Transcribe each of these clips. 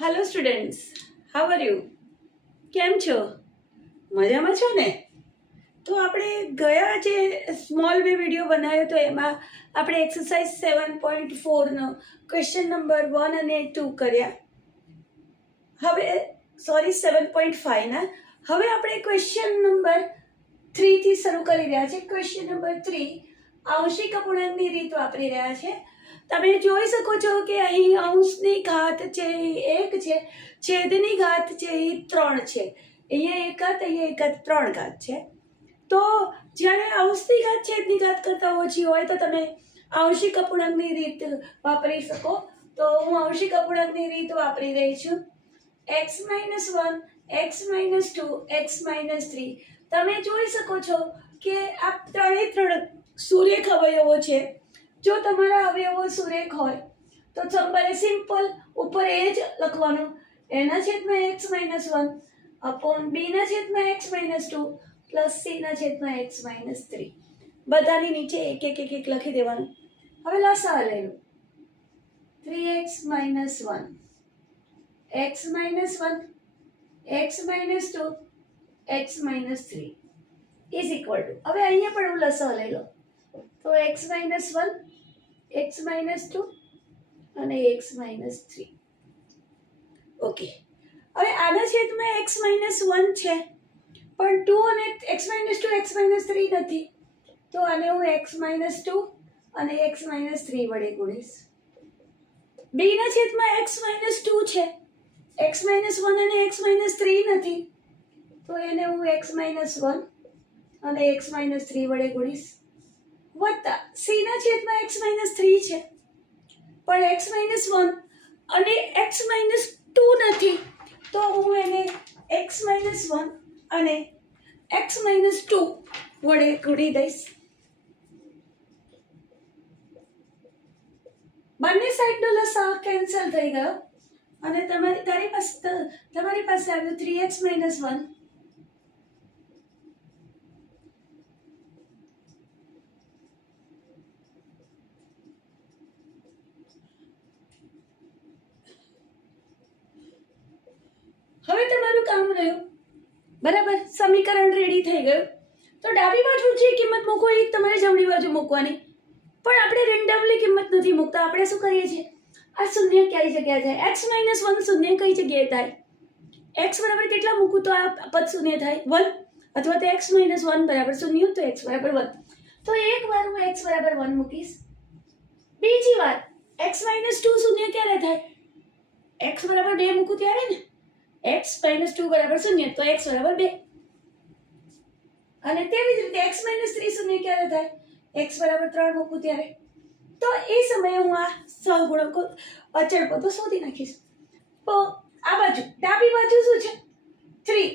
Hello students, how are you? કેમ છો? મજામાં છો ને? તો આપણે ગયા જે સ્મોલ વે વિડીયો બનાવ્યો તો એમાં આપણે એક્સરસાઇઝ 7.4નો ક્વેશ્ચન નંબર 1 અને 2 કર્યા. હવે 7.5ના હવે આપણે ક્વેશ્ચન નંબર 3 થી શરૂ કરી રહ્યા છે. ક્વેશ્ચન નંબર 3 આંશિક અપૂર્ણાંકની રીત વાપરી રહ્યા છે. તમે જોઈ શકો છો કે અહીં અંશની ઘાત છે એ 1 છે, છેદની ઘાત છે એ 3 છે. અહીંયા એક ઘાત, અહીંયા એક ઘાત, 3 ઘાત છે. તો જ્યારે અંશની ઘાત છેદની ઘાત કરતાં ઓછી હોય તો તમે આંશિક અપૂર્ણાંકની રીત વાપરી શકો. તો હું આંશિક અપૂર્ણાંકની રીત વાપરી રહી છું. x - 1, x - 2, x - 3. તમે જોઈ શકો છો કે આ ત્રણે ત્રણ સુરેખ અવયવો છે. જો તમારા અવયવો સુરેખ હોય તો નંબરે સિમ્પલ ઉપર એ જ લખવાનું, એના છેદમાં x - 1 અપોન b ના છેદમાં x - 2 પ્લસ c ના છેદમાં x - 3. બધાની નીચે એક એક એક એક લખી દેવાનું. હવે લસાઅ લઈ લો. 3x - 1, x - 1, x - 2, x - 3 is equal to, હવે અહીંયા પણ હું લસાઅ લઈ લો તો x - 1, x - 2 અને x - 3. ઓકે, હવે આના છેદમાં x - 1 છે પણ 2 અને x - 2 x - 3 નથી, તો આને હું x - 2 અને x - 3 વડે ગુણીશ. b ના છેદમાં x - 2 છે, x - 1 અને x - 3 નથી, તો એને હું x - 1 અને x - 3 વડે ગુણીશ. વત્તા c ના છેદમાં x - 3 છે પણ x - 1 અને x - 2 નથી, તો હું એને x - 1 અને x - 2 વડે ગુણી દઈશ. બંને સાઈડનો લસાઅ કેન્સલ થઈ ગયો અને તમારી પાસે આવ્યું 3x - 1 હવે તમારું કામ રહ્યું, બરાબર. સમીકરણ રેડી થઈ ગયું. તો ડાબી બાજુ જે કિંમત મૂકો એ તમારે જમણી બાજુ મૂકવાની, પણ આપણે રેન્ડમલી કિંમત નથી મૂકતા. આપણે શું કરીએ છીએ, આ શૂન્ય કઈ જગ્યાએ થાય, x - 1 શૂન્ય કઈ જગ્યાએ થાય, x બરાબર કેટલા મૂકું તો આ પદ શૂન્ય થાય 1, અથવા તો x - 1 બરાબર શૂન્ય તો x બરાબર 1. તો એક વાર હું x બરાબર 1 મૂકીશ. બીજી વાર x - 2 શૂન્ય ક્યારે થાય, x બરાબર 2 મૂકું ત્યારે ને, x - 2 બરાબર 0 તો x બરાબર 2. અને તેવી જ રીતે x - 3 શૂન્ય ક્યારે થાય, x બરાબર 3 મૂકું ત્યારે. તો એ સમયે હું આ સહગુણકો અચળ પદો શોધી નાખીશ. તો આ બાજુ ડાબી બાજુ શું છે 3,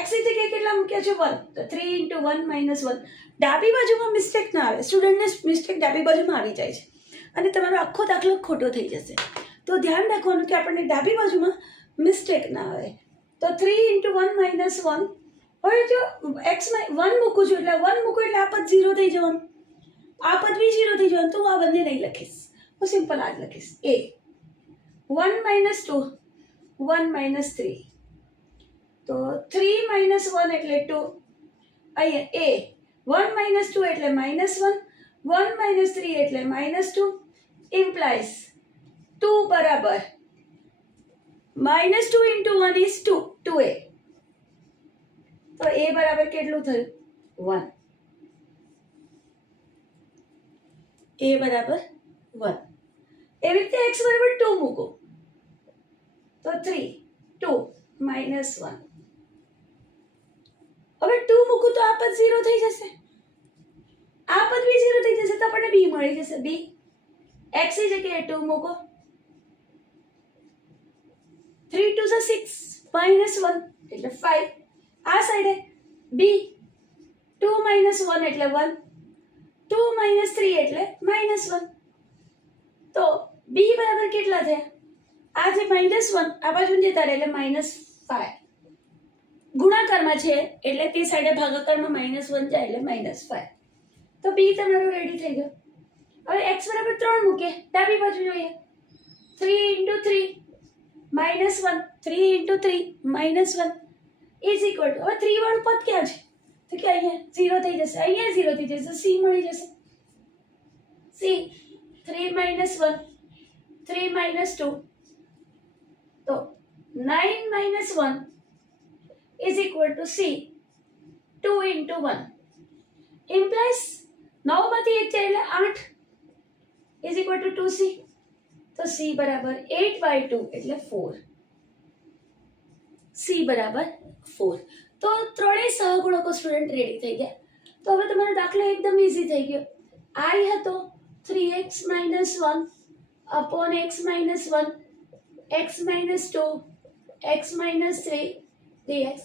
x ની જગ્યાએ કેટલા મૂક્યા છે 1, તો 3 * 1 - 1. ડાબી બાજુમાં મિસ્ટેક ના આવે, સ્ટુડન્ટને મિસ્ટેક ડાબી બાજુમાં આવી જાય છે અને તમારો આખો દાખલો ખોટો થઈ જશે. તો ધ્યાન રાખવાનું કે આપણને ડાબી બાજુમાં મિસ્ટેક ના આવે. તો 3 * 1 - 1. હવે જો x માં 1 મૂકું છું એટલે 1 મૂકું એટલે આ પદ 0 થઈ જવાનું, આ પદ બી 0 થઈ જવાનું. તો હું આ બંને નહીં લખીશ, હું સિમ્પલ આ જ લખીશ. a 1 - 2 1 - 3, તો 3 - 1 એટલે 2. અહીંયા a 1 - 2 એટલે -1, 1 - 3 એટલે -2 implies 2 બરાબર -2 * 1 is 2, 2a. તો a બરાબર કેટલું થયું 1, a બરાબર 1. એવી રીતે x બરાબર 2 મૂકો તો 3, 2 - 1. હવે 2 મૂકું તો આ પદ 0 થઈ જશે, આ પદ બી 0 થઈ જશે, તો આપણને b મળી જશે. b x ની જગ્યાએ 2 મૂકો, 3 * 2 = 6 -1 એટલે 5. આ સાઈડે b 2 - 1 એટલે 1, 2 - 3 એટલે -1. તો b બરાબર કેટલા થયા, આ જે -1 આ બાજુ જતા રહે એટલે -5. ગુણાકારમાં છે એટલે તે સાઈડે ભાગાકારમાં -1 જાય એટલે -5. તો b તમારો રેડી થઈ ગયો. હવે x બરાબર 3 મૂકીએ, ડાબી બાજુ જોઈએ. 3 * 3 -1 3 × 3 -1 ઇઝ ઇક્વલ ટુ, હવે 3 વાળું પદ ક્યાં છે તો કે અહીંયા 0 થઈ જશે, અહીંયા 0 થઈ જશે, c મળી જશે. c 3 - 1 3 - 2 તો 9 - 1 is equal to c 2 × 1 implies 9 માંથી 1 જાય એટલે 8 is equal to 2c. તો c બરાબર 8/2 એટલે 4. c બરાબર 4. તો ત્રણેય સહગુણકો સ્ટુડન્ટ રેડી થઈ ગયા. તો હવે તમારો દાખલો એકદમ ઈઝી થઈ ગયો. I હતો 3x - 1 upon x - 1 x - 2 x - 3 dx.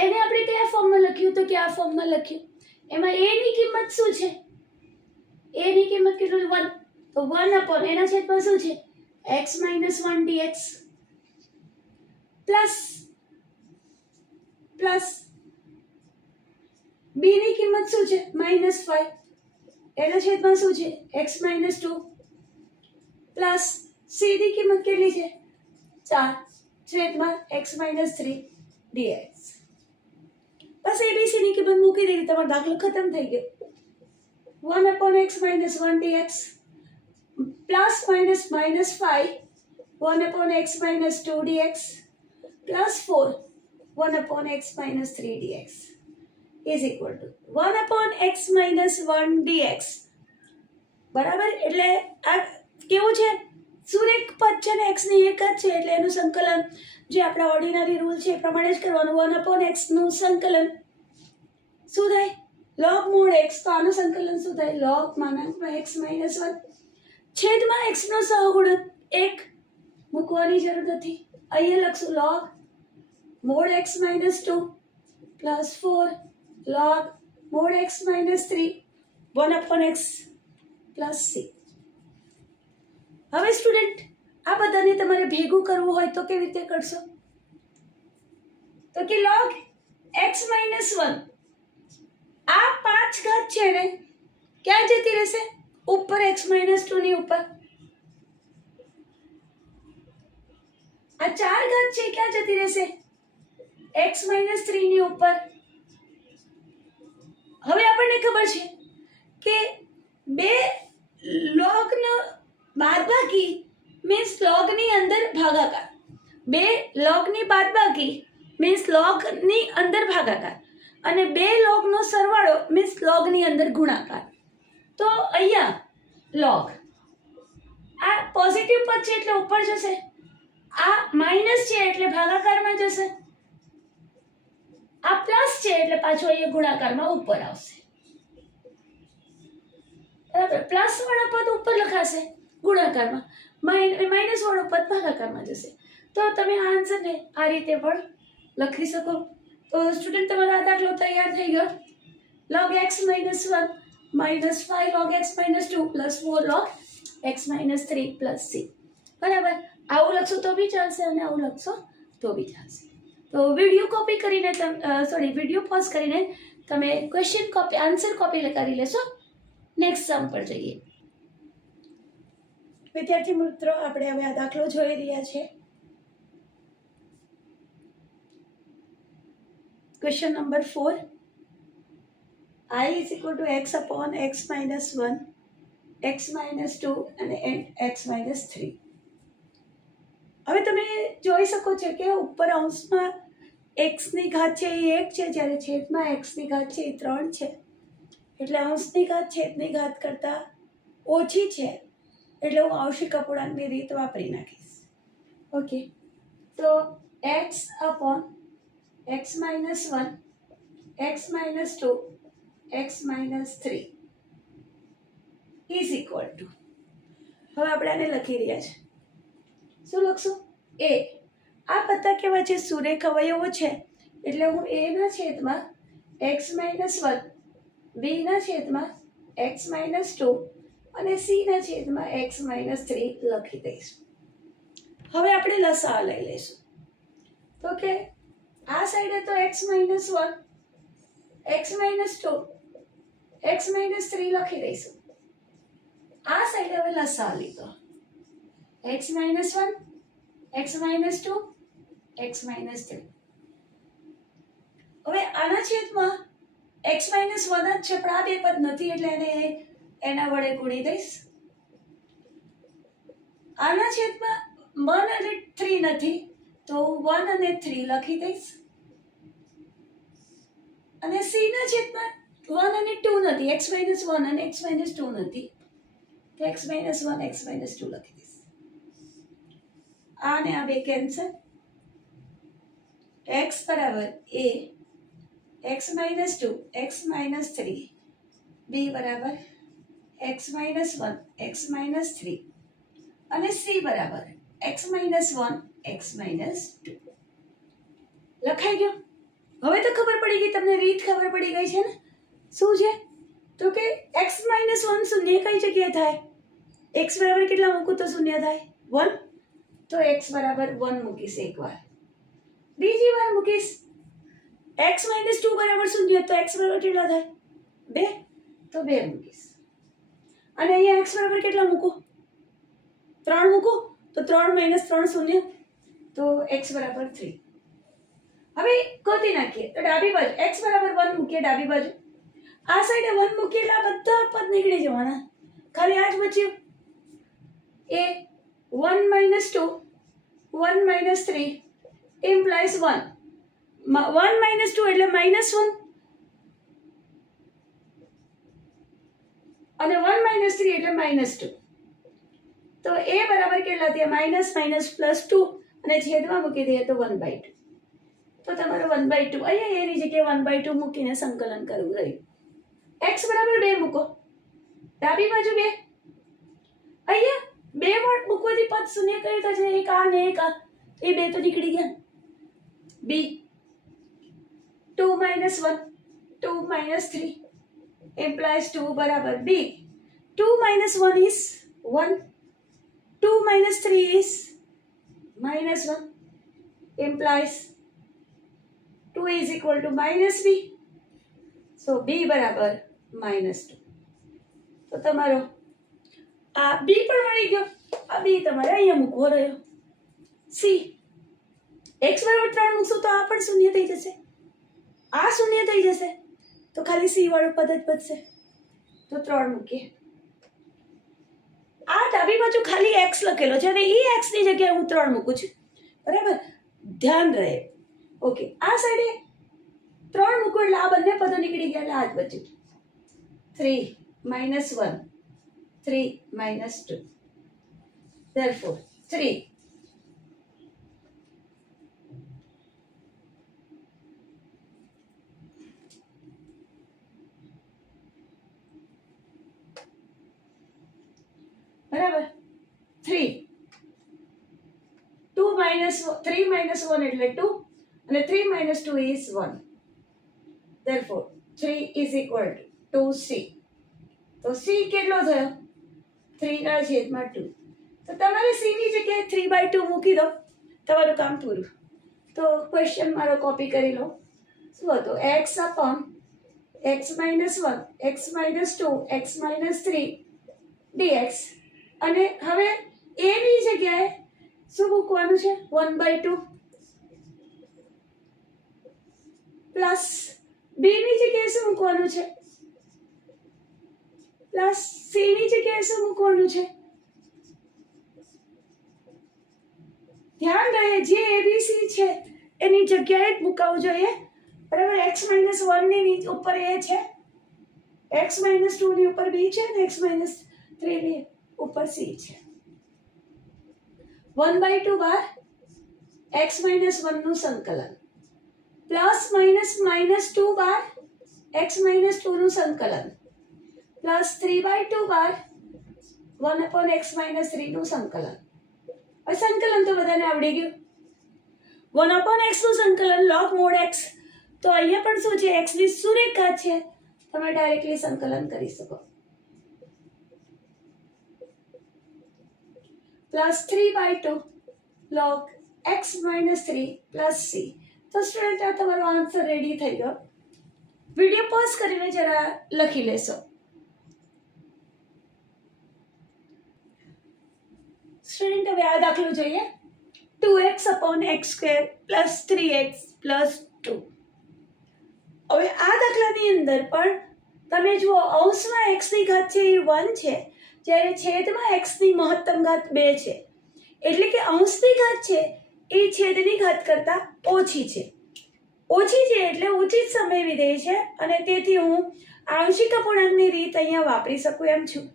એને આપણે કયા ફોર્મમાં લખ્યું તો કે આ ફોર્મમાં લખ્યું. એમાં a ની કિંમત શું છે? a ની કિંમત કેટલું? 1. તો 1 upon એના છેદમાં શું છે? x - 1 dx પ્લસ b ની કિંમત શું છે? -5. એના છેદમાં શું છે? x - 2 પ્લસ c ની કિંમત કેટલી છે? 4 છેદમાં x - 3 dx. બસ abc ની કિંમત મૂકી દીધી, તમારો દાખલો ખતમ થઈ ગયો. 1 upon x - 1 dx plus -5 1 upon x - 2 dx plus 4 1 upon x - 3 dx is equal to 1 upon x - 1 dx. બરાબર? એટલે આ કેવું છે? સુરેખ પદ છે ને x ની એક જ છે એટલે એનું સંકલન જે આપણા ઓર્ડિનરી રૂલ છે એ પ્રમાણે જ કરવાનું. 1 upon x નું સંકલન શું થાય? log mod x. તો આનું સંકલન શું થાય? log x - 1 છેદમાં x નો સહગુણક 1 મૂકવાની જરૂર નથી. અહીંયા લખશું log mod x - 2 plus 4 log mod x - 3 1 upon x plus c. હવે સ્ટુડન્ટ આ બધાને તમારે ભેગું કરવું હોય તો કેવી રીતે કરશો? તો કે log x - 1 આ 5 ઘાત છે ને ક્યાં જતી રહેશે? ઉપર x - 2 ની ઉપર. આ 4 ઘાત છે ક્યાં જતી રહેશે? x - 3 ની ઉપર. હવે આપણને ખબર છે કે બે log નો બાદબાકી મીન્સ log ની અંદર ભાગાકાર. બે log ની બાદબાકી મીન્સ log ની અંદર ભાગાકાર અને બે log નો સરવાળો મીન્સ log ની અંદર ગુણાકાર. તો અહીંયા log આ પોઝિટિવ પદ છે એટલે ઉપર જશે, આ માઇનસ છે એટલે ભાગાકારમાં જશે, આ પ્લસ છે એટલે પાછો અહીંયા ગુણાકારમાં ઉપર આવશે. બરાબર? પ્લસ વાળો પદ ઉપર લખાશે ગુણાકારમાં, માઇનસ વાળો પદ ભાગાકારમાં જશે. તો તમે આ આન્સરને આ રીતે પણ લખી શકો. તો સ્ટુડન્ટ તમારો આ દાખલો તૈયાર થઈ ગયો. log x - 1 -5 log x - 2 plus 4 log x - 3 plus c. બરાબર? આવું લખશો તો બી ચાલશે અને આવું લખશો તો બી ચાલશે. તો વિડીયો કોપી કરીને વિડીયો પોઝ કરીને તમે ક્વેશ્ચન કોપી આન્સર કોપી કરી લેશો. નેક્સ્ટ સમ પર જઈએ. વિદ્યાર્થી મિત્રો, આપણે હવે આ દાખલો જોઈ રહ્યા છે. Question number 4. I is equal to x upon x - 1 x - 2 અને x - 3. હવે તમે જોઈ શકો છો કે ઉપર અંશમાં x ની ઘાત છે એ 1 છે, જ્યારે છેદમાં x ની ઘાત છે એ 3 છે. એટલે અંશની ઘાત છેદની ઘાત કરતાં ઓછી છે એટલે હું આંશિક અપૂર્ણાંકની રીત વાપરી નાખીશ. ઓકે, તો x upon x - 1 x - 2 x - 3 is equal to, હવે આપણે આને લખી રહ્યા છે. શું લખશું? a. આ બધા કેવા છે? સુરેખ અવયવો છે એટલે હું a ના છેદમાં x - 1 b ના છેદમાં x - 2 અને c ના છેદમાં x - 3 લખી દઈશું. હવે આપણે લસાઅ લઈ લઈશું. તો કે આ સાઈડે તો x - 1 x - 2 x - 3 લખી દઈશું. આ સાઈડે હવે લસાઅ લીધો x - 1 x minus 2 x minus 3. હવે આના છેદમાં x માઇનસ 1 જ છે, પણ આ બે પદ નથી એટલે એને એના વડે ગુણી દઈશ. આના છેદમાં 1 અને 3 નથી તો 1 અને 3 લખી દઈશ. અને c ના છેદમાં 1 અને 2 નથી, x માઇનસ 1 અને x માઇનસ 2 નથી તો x માઇનસ 1 x માઇનસ 2 લખી દઈશ. આ ને આ બે કેન્સલ. x બરાબર a x minus 2 x minus 3, b બરાબર x માઇનસ 1 x માઇનસ 3 અને c બરાબર x માઇનસ 1 x માઇનસ 2. લખાઈ ગયો. હવે તો ખબર પડી ગઈ તમને, રીત ખબર પડી ગઈ છે ને. શું છે તો કે x માઇનસ 1 શૂન્ય કઈ જગ્યાએ થાય? x બરાબર કેટલા મૂકું તો શૂન્ય થાય? 1. તો x બરાબર 1 મૂકીશ એક વાર. બીજી વાર મૂકીશ x માઇનસ 2 બરાબર શૂન્ય તો x બરાબર કેટલા થાય? 2. તો 2 મૂકીશ. અને અહીંયા x બરાબર કેટલા મૂકું? 3 મૂકું તો 3 માઇનસ 3 શૂન્ય તો x બરાબર 3. હવે ગોતી નાખીએ તો ડાબી બાજુ x બરાબર 1 મૂકીએ ડાબી બાજુ. આ સાઈડે 1 મૂકીએ એટલે આ બધા પદ નીકળી જવાના. ખાલી આ જ બચ્યું. એ 1 માઇનસ 2 1 માઇનસ 3 implies 1. 1 માઇનસ 2 એટલે માઇનસ 1 અને 1 માઇનસ 3 એટલે માઇનસ 2. તો એ બરાબર કેટલા થયા? માઇનસ માઇનસ પ્લસ 2 અને છેદમાં મૂકી દઈએ તો 1/2. તો તમારો 1/2 અહીંયા એની જગ્યાએ 1/2 મૂકીને સંકલન કરવું રહ્યું. x બરાબર 2 મૂકો ડાબી બાજુ 2. અહીંયા 2 વોટ મૂકવાથી પદ શૂન્ય કયું થશે? એક આ ને એક આ, એ 2 તો નીકળી ગયા. b 2 minus 1 2 minus 3 implies 2 બરાબર b. 2 minus 1 is 1, 2 minus 3 is minus 1 implies 2 is equal to minus b. So b બરાબર minus 2. તો તમારો આ b પણ મળી ગયો. આ b તમારે અહીંયા મૂકવો રહ્યો. c x બરાબર 3 મૂકશો તો આ પણ શૂન્ય થઈ જશે, આ શૂન્ય થઈ જશે તો ખાલી c વાળું પદ જ બચશે. તો 3 મૂકીએ. આ ડાબી બાજુ ખાલી x લખેલો છે અને એ x ની જગ્યાએ હું 3 મૂકું છું. બરાબર, ધ્યાન રહે. ઓકે, આ સાઈડે 3 મૂકું એટલે આ બંને પદો નીકળી ગયા એટલે આ જ બચ્યું. 3 minus 1 3 minus 2 therefore 3 બરાબર. 3 2 minus 3 minus 1 એટલે 2 અને 3 minus 2 is 1. Therefore 3 is equal to 2c. તો c કેટલો થયો? 3 ના છેદમાં 2. તો તમારે c ની જગ્યાએ 3/2 મૂકી દો, તમારું કામ પૂરું. તો ક્વેશ્ચન મારો કોપી કરી લો. શું હતો? x upon x minus 1 x minus 2 x minus 3 dx. અને હવે a ની જગ્યાએ શું મૂકવાનું છે? 1/2 પ્લસ b ની જગ્યાએ શું મૂકવાનું છે? પ્લસ c ની જગ્યાએ શું મૂકવાનું છે? ધ્યાન રહે, જે abc છે એની જગ્યાએ જ મૂકવું જોઈએ. બરાબર. x minus 1 ની ઉપર a છે, x minus 2 ની ઉપર b છે અને x minus 3 ની ઉપર c છે. 1/2 બાર x minus 1 નું સંકલન પ્લસ માઇનસ માઇનસ 2 બાર x minus 2 નું સંકલન પ્લસ 3/2 બાર 1/x minus 3 નું સંકલન. હવે સંકલન તો બધાને આવડી ગયું. 1/x નું સંકલન log mod x. તો અહીંયા પણ શું છે? x ની સુરેખા છે, તમે ડાયરેક્ટલી સંકલન કરી શકો. Plus 3/2 log x minus 3 plus c. તો સ્ટુડન્ટ, આ તમારો આન્સર રેડી થઈ ગયો. વિડીયો પોઝ કરીને જરા લખી લેશો. સ્ટુડન્ટ, હવે આ દાખલો જોઈએ. 2x/x² + 3x + 2. હવે આ દાખલાની અંદર પણ તમે જુઓ અંશમાં x ની ઘાત છે એ 1 છે, જ્યારે છેદમાં x ની મહત્તમ ઘાત 2 છે. એટલે કે અંશની ઘાત છે એ છેદની ઘાત કરતાં ઓછી છે. ઓછી છે એટલે ઉચિત સમય વિધેય છે, અને તેથી હું આંશિક અપૂર્ણાંકની રીત અહીંયા વાપરી શકું એમ છું.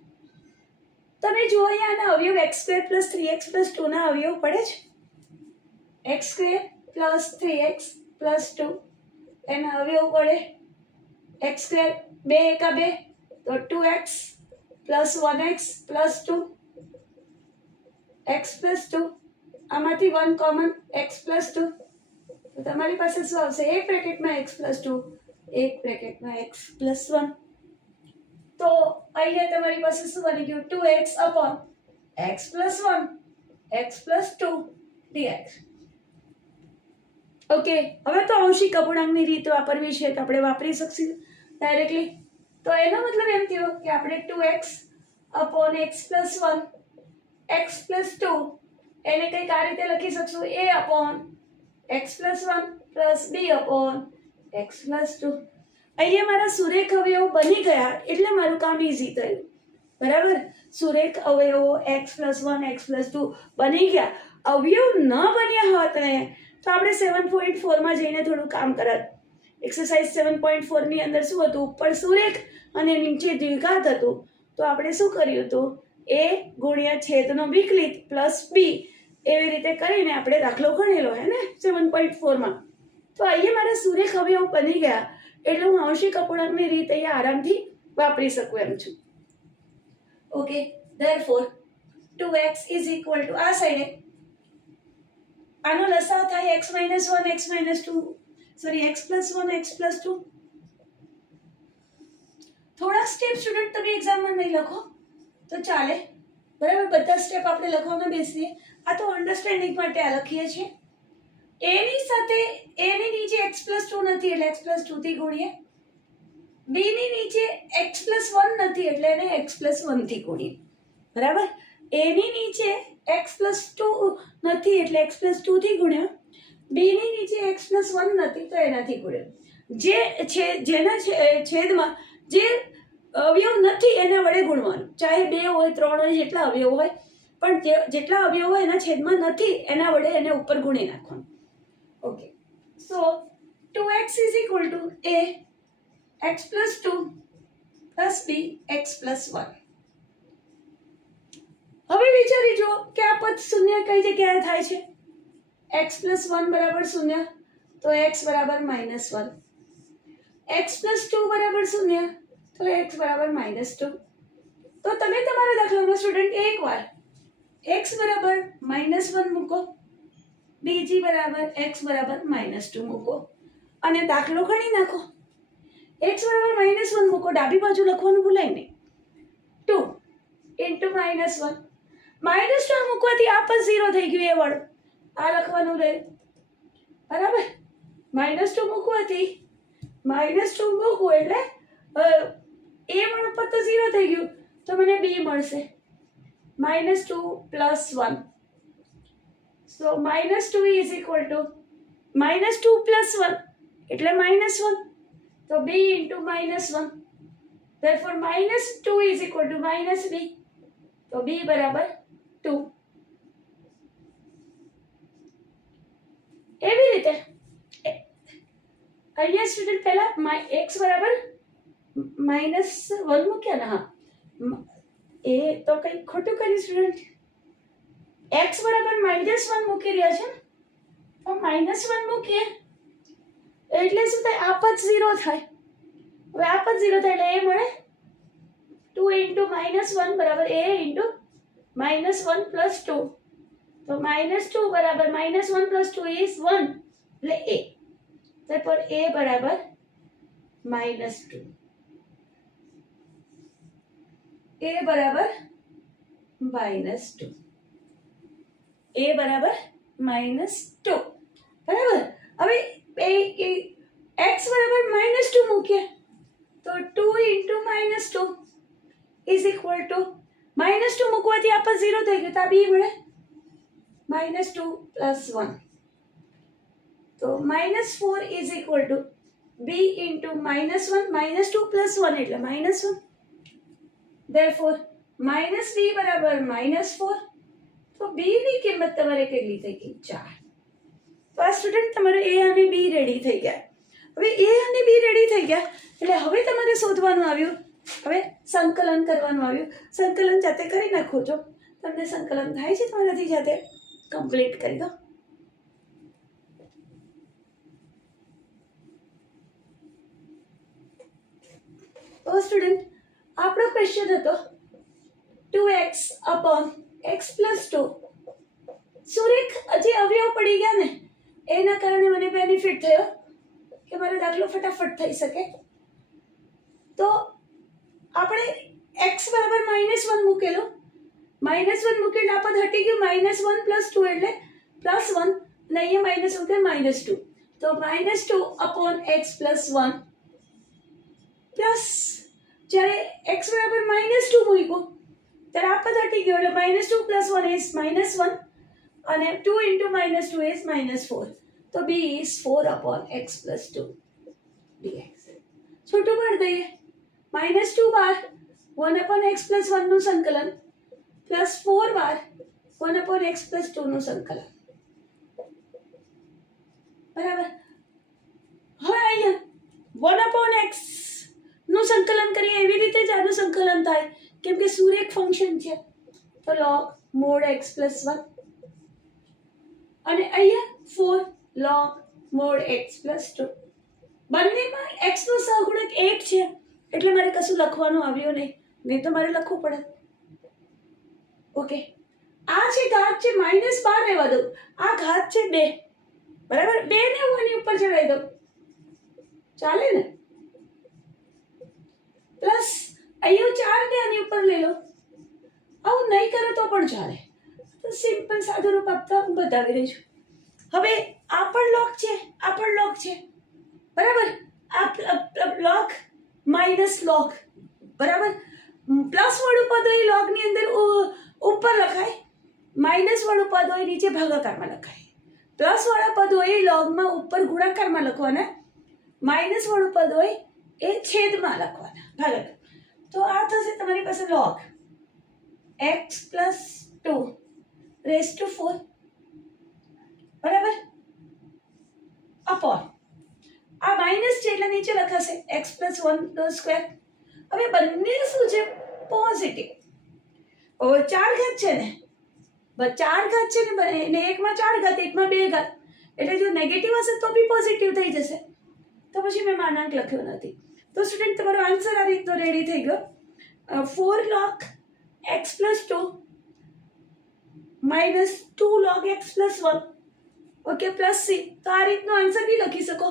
તમે જુઓ અહીંયા અવયવ x² + 3x + 2 ના અવયવ પડે છે. x² + 3x + 2 એના અવયવ પડે. x² 2 એકા 2 તો 2x + 1x + 2 x + 2, આમાંથી 1 કોમન x + 2, તો તમારી પાસે શું આવશે? એક બ્રેકેટમાં x + 2, એક બ્રેકેટમાં x + 1. તો અહીંયા તમારી પાસે શું બની ગયું? 2x/x + 1 x + 2 dx. ઓકે, હવે તો આંશિક અપૂર્ણાંકની રીત વાપરવી છે તો આપણે વાપરી શકીશું ડાયરેક્ટલી. તો એનો મતલબ એમ થયો કે આપણે 2x/x + 1 x + 2 એને કંઈક આ રીતે લખી શકશું: a/x + 1 + b/x + 2. અહીંયા મારા સુરેખ અવયવો બની ગયા એટલે મારું કામ ઈઝી થયું. બરાબર? સુરેખ અવયવો x + 1 x + 2 બની ગયા. અવયવ ન બન્યા હોત ને તો આપણે 7.4 માં જઈને થોડું કામ કરત. એક્સરસાઇઝ 7.4 ની અંદર શું હતું? ઉપર સુરેખ અને નીચે દ્વિઘાત હતું. તો આપણે શું કર્યું હતું? a ગુણ્યા છેદનો વિકલિત પ્લસ b એવી રીતે કરીને આપણે દાખલો ગણેલો હે ને 7.4 માં. તો અહીંયા મારા સુરેખ અવયવ બની ગયા એટલે હું આંશિક અપૂર્ણાંકની રીત અહીંયા આરામથી વાપરી શકું એમ છું. ઓકે, ધેરફોર 2x = આ સાઈડે આનો લસાઅ થાય x - 1 x - 2 sorry x + 1 x + 2. થોડા સ્ટેપ સ્ટુડન્ટ તમે એક્ઝામમાં નહીં લખો તો ચાલે. બરાબર? બધા સ્ટેપ આપણે લખવામાં બેસીએ. આ તો અન્ડરસ્ટેન્ડિંગ માટે આ લખીએ છીએ. a ની સાથે a ની નીચે x + 2 નથી એટલે x + 2 થી ગુણીએ. b ની નીચે x + 1 નથી એટલે એને x + 1 થી ગુણીએ. બરાબર? a ની નીચે x + 2 નથી એટલે x + 2 થી ગુણ્યો. b ની નીચે x + 1 નથી તો એનાથી ગુણ્યો. જેના છેદમાં જે અવયવ નથી એના વડે ગુણવાનું. ચાહે 2 હોય 3 હોય જેટલા અવયવ હોય, પણ જેટલા અવયવ હોય એના છેદમાં નથી એના વડે એને ઉપર ગુણી નાખવાનું. Okay, so 2x = a x + 2 + b x + 1. હવે વિચારી જુઓ કે આ પદ શૂન્ય કઈ જગ્યાએ થાય છે? x + 1 = 0 તો x = -1, x + 2 = 0 તો x = -2. તો તમે તમારા દાખલામાં સ્ટુડન્ટ એકવાર x = -1 મૂકો, બીજી બરાબર x = -2 મૂકો અને દાખલો ગણી નાખો. x = -1 મૂકો, ડાબી બાજુ લખવાનું ભૂલાય નહીં. 2 × -1 -2 મૂકવાથી આ પદ 0 થઈ ગયું. એ વાળું આ લખવાનું રહે. બરાબર? -2 મૂકવાથી -2 મૂકવું એટલે a વાળું પદ તો 0 થઈ ગયું તો મને b મળશે -2 + 1. સો -2 = -2 + 1 એટલે -1 તો b × -1. therefore -2 = -b તો b = 2. એવી રીતે અહીંયા સ્ટુડન્ટ પહેલા x = -1 મૂક્યા ને? હા, એ તો કંઈ ખોટું કર્યું સ્ટુડન્ટ. x = -1 મૂકી રહ્યા છે ને, તો -1 મૂકીએ એટલે શું થાય? આ પદ 0 થાય. હવે આ પદ 0 થાય એટલે a મળે. 2 × -1 = a × -1 + 2 તો -2 = -1 + 2 is 1 એટલે a. therefore a = -2. a = -2. a = -2. બરાબર? હવે x = -2 મૂકીએ તો 2 × -2 = -2 મૂકવાથી આ પદ 0 થઈ ગયું તો આ b મળે. -2 + 1. તો -4 is equal to b into -1. -2 + 1 એટલે -1. Therefore -b બરાબર -4. તો b ની કિંમત તમારે કેટલી થઈ ગઈ? 4. તો આ સ્ટુડન્ટ તમારે a અને b રેડી થઈ ગયા. હવે a અને b રેડી થઈ ગયા એટલે હવે તમારે શોધવાનું આવ્યું, હવે સંકલન કરવાનું આવ્યું. સંકલન જાતે કરી નાખો છો, તમને સંકલન થાય છે તમારાથી જાતે, કમ્પ્લીટ કરી દો. તો સ્ટુડન્ટ આપણો ક્વેશ્ચન હતો 2x upon x + 2. સુરેખ જે અવયવ પડી ગયા ને એના કારણે મને બેનિફિટ થયો કે મારો દાખલો ફટાફટ થઈ શકે. તો આપણે x બરાબર -1 મૂકેલો, -1 મૂકેલ આ પદ હટી ગયું. -1 + 2 એટલે +1 અને અહીંયા માઇનસ મૂકે -2. તો -2 upon x + 1 પ્લસ જ્યારે x બરાબર -2 મૂક્યું ત્યારે આ પદ હટી ગયો એટલે -2 + 1 is -1 અને 2 into -2 is -4. તો b is 4 upon x + 2 dx. છૂટું પાડી દઈએ. -2 બાર 1 upon x + 1 નું સંકલન પ્લસ 4 બાર 1 upon x + 2 નું સંકલન. બરાબર. હવે અહીંયા 1 upon x નું સંકલન કરીએ એવી રીતે જ આનું સંકલન થાય કેમ કે સુરેખ ફંક્શન છે. તો log mod x + 1 અને અહીંયા 4 log mod x + 2. બંનેમાં x નો સહગુણક 1 છે એટલે મારે કશું લખવાનું આવ્યું નહીં તો મારે લખવું પડે. ઓકે, આ છે ઘાત છે -12 રહેવા દઉં, આ ઘાત છે 2. બરાબર, 2 ને હું એની ઉપર ચડાવી દઉં, ચાલે ને? પ્લસ અહીંયા 4 ને આની ઉપર લઈ લો. આવું નહીં કરો તો પણ ચાલે. તો સિમ્પલ સાદું રૂપ આપતા હું બતાવી રહી છું. હવે આ પણ log છે, આ પણ log છે. બરાબર, આ log માઇનસ log. બરાબર, પ્લસ વાળું પદ હોય log ની અંદર ઉપર લખાય, માઇનસ વાળું પદ હોય નીચે ભાગાકારમાં લખાય. પ્લસ વાળા પદ હોય log માં ઉપર ગુણાકારમાં લખવાના, માઇનસ વાળું પદ હોય એ છેદમાં લખવાના, ભાગાકાર. તો આ થશે તમારી પાસે log x + 2 raised to 4. બરાબર, અપોન આ માઇનસ છે એટલે નીચે લખાશે x + 1² હવે બંને શું છે? પોઝિટિવ. 4 ઘાત છે ને, 4 ઘાત છે ને, એકમાં 4 ઘાત એકમાં 2 ઘાત એટલે જો નેગેટિવ હશે તો બી પોઝિટિવ થઈ જશે. તો પછી મેં માનાંક લખ્યો નથી. તો સ્ટુડન્ટ તમારો આન્સર આ રીતનો રેડી થઈ ગયો. 4 log x + 2 -2 log x + 1. Okay, plus c. તો આ રીતનો આન્સર બી લખી શકો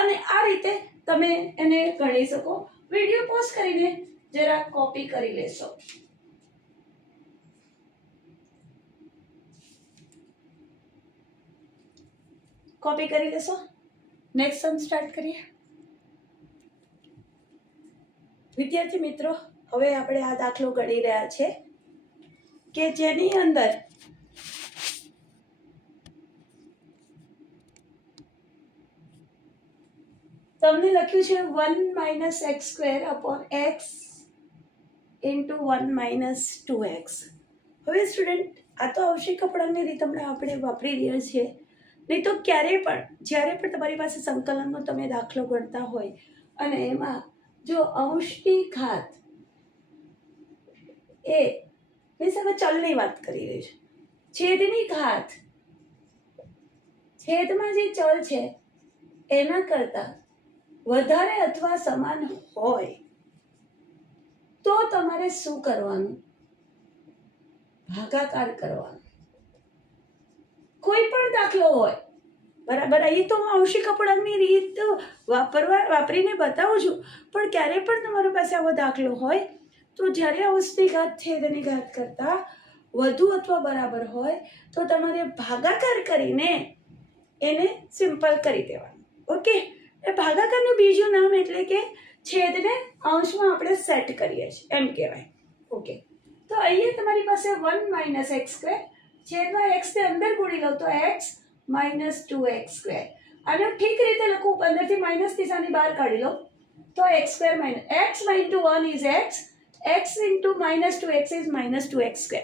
અને આ રીતે તમે એને ગણી શકો. વિડીયો પોઝ કરીને જરા કોપી કરી લેશો. કોપી કરી લેશો. નેક્સ્ટ સમ સ્ટાર્ટ કરીએ. વિદ્યાર્થી મિત્રો, હવે આપણે આ દાખલો ગણી રહ્યા છે કે જેની અંદર તમને લખ્યું છે 1 - x² upon x into 1 - 2x. હવે સ્ટુડન્ટ આ તો આવશ્યક અપૂર્ણાંકની રીત હમણાં આપણે વાપરી રહ્યા છીએ. નહીં તો ક્યારેય પણ જ્યારે પણ તમારી પાસે સંકલનનો તમે દાખલો ગણતા હોય અને એમાં જો અંશની ઘાત એ મીન્સ હવે ચલની વાત કરી રહી છે, છેદની ઘાત છેદમાં જે ચલ છે એના કરતાં વધારે અથવા સમાન હોય તો તમારે શું કરવાનું? ભાગાકાર કરવાનો. કોઈ પણ દાખલો હોય, બરાબર, અહીં તો હું આવશ્યક અપૂર્ણાંકની રીત વાપરીને બતાવું છું, પણ ક્યારે પણ તમારી પાસે આવો દાખલો હોય તો જ્યારે અંશની ઘાત છેદની ઘાત કરતાં વધુ અથવા બરાબર હોય તો તમારે ભાગાકાર કરીને એને સિમ્પલ કરી દેવાનું. ઓકે, એ ભાગાકારનું બીજું નામ એટલે કે છેદને અંશમાં આપણે સેટ કરીએ છીએ એમ કહેવાય. ઓકે, તો અહીંયા તમારી પાસે 1 - x² છેદમાં x ને અંદર ગુણી લો તો x માઇનસ 2x². આને ઠીક રીતે લખું, અંદરથી માઇનસ દિશાની બહાર કાઢી લો તો x² minus x into 1 is x into minus 2x is minus 2x².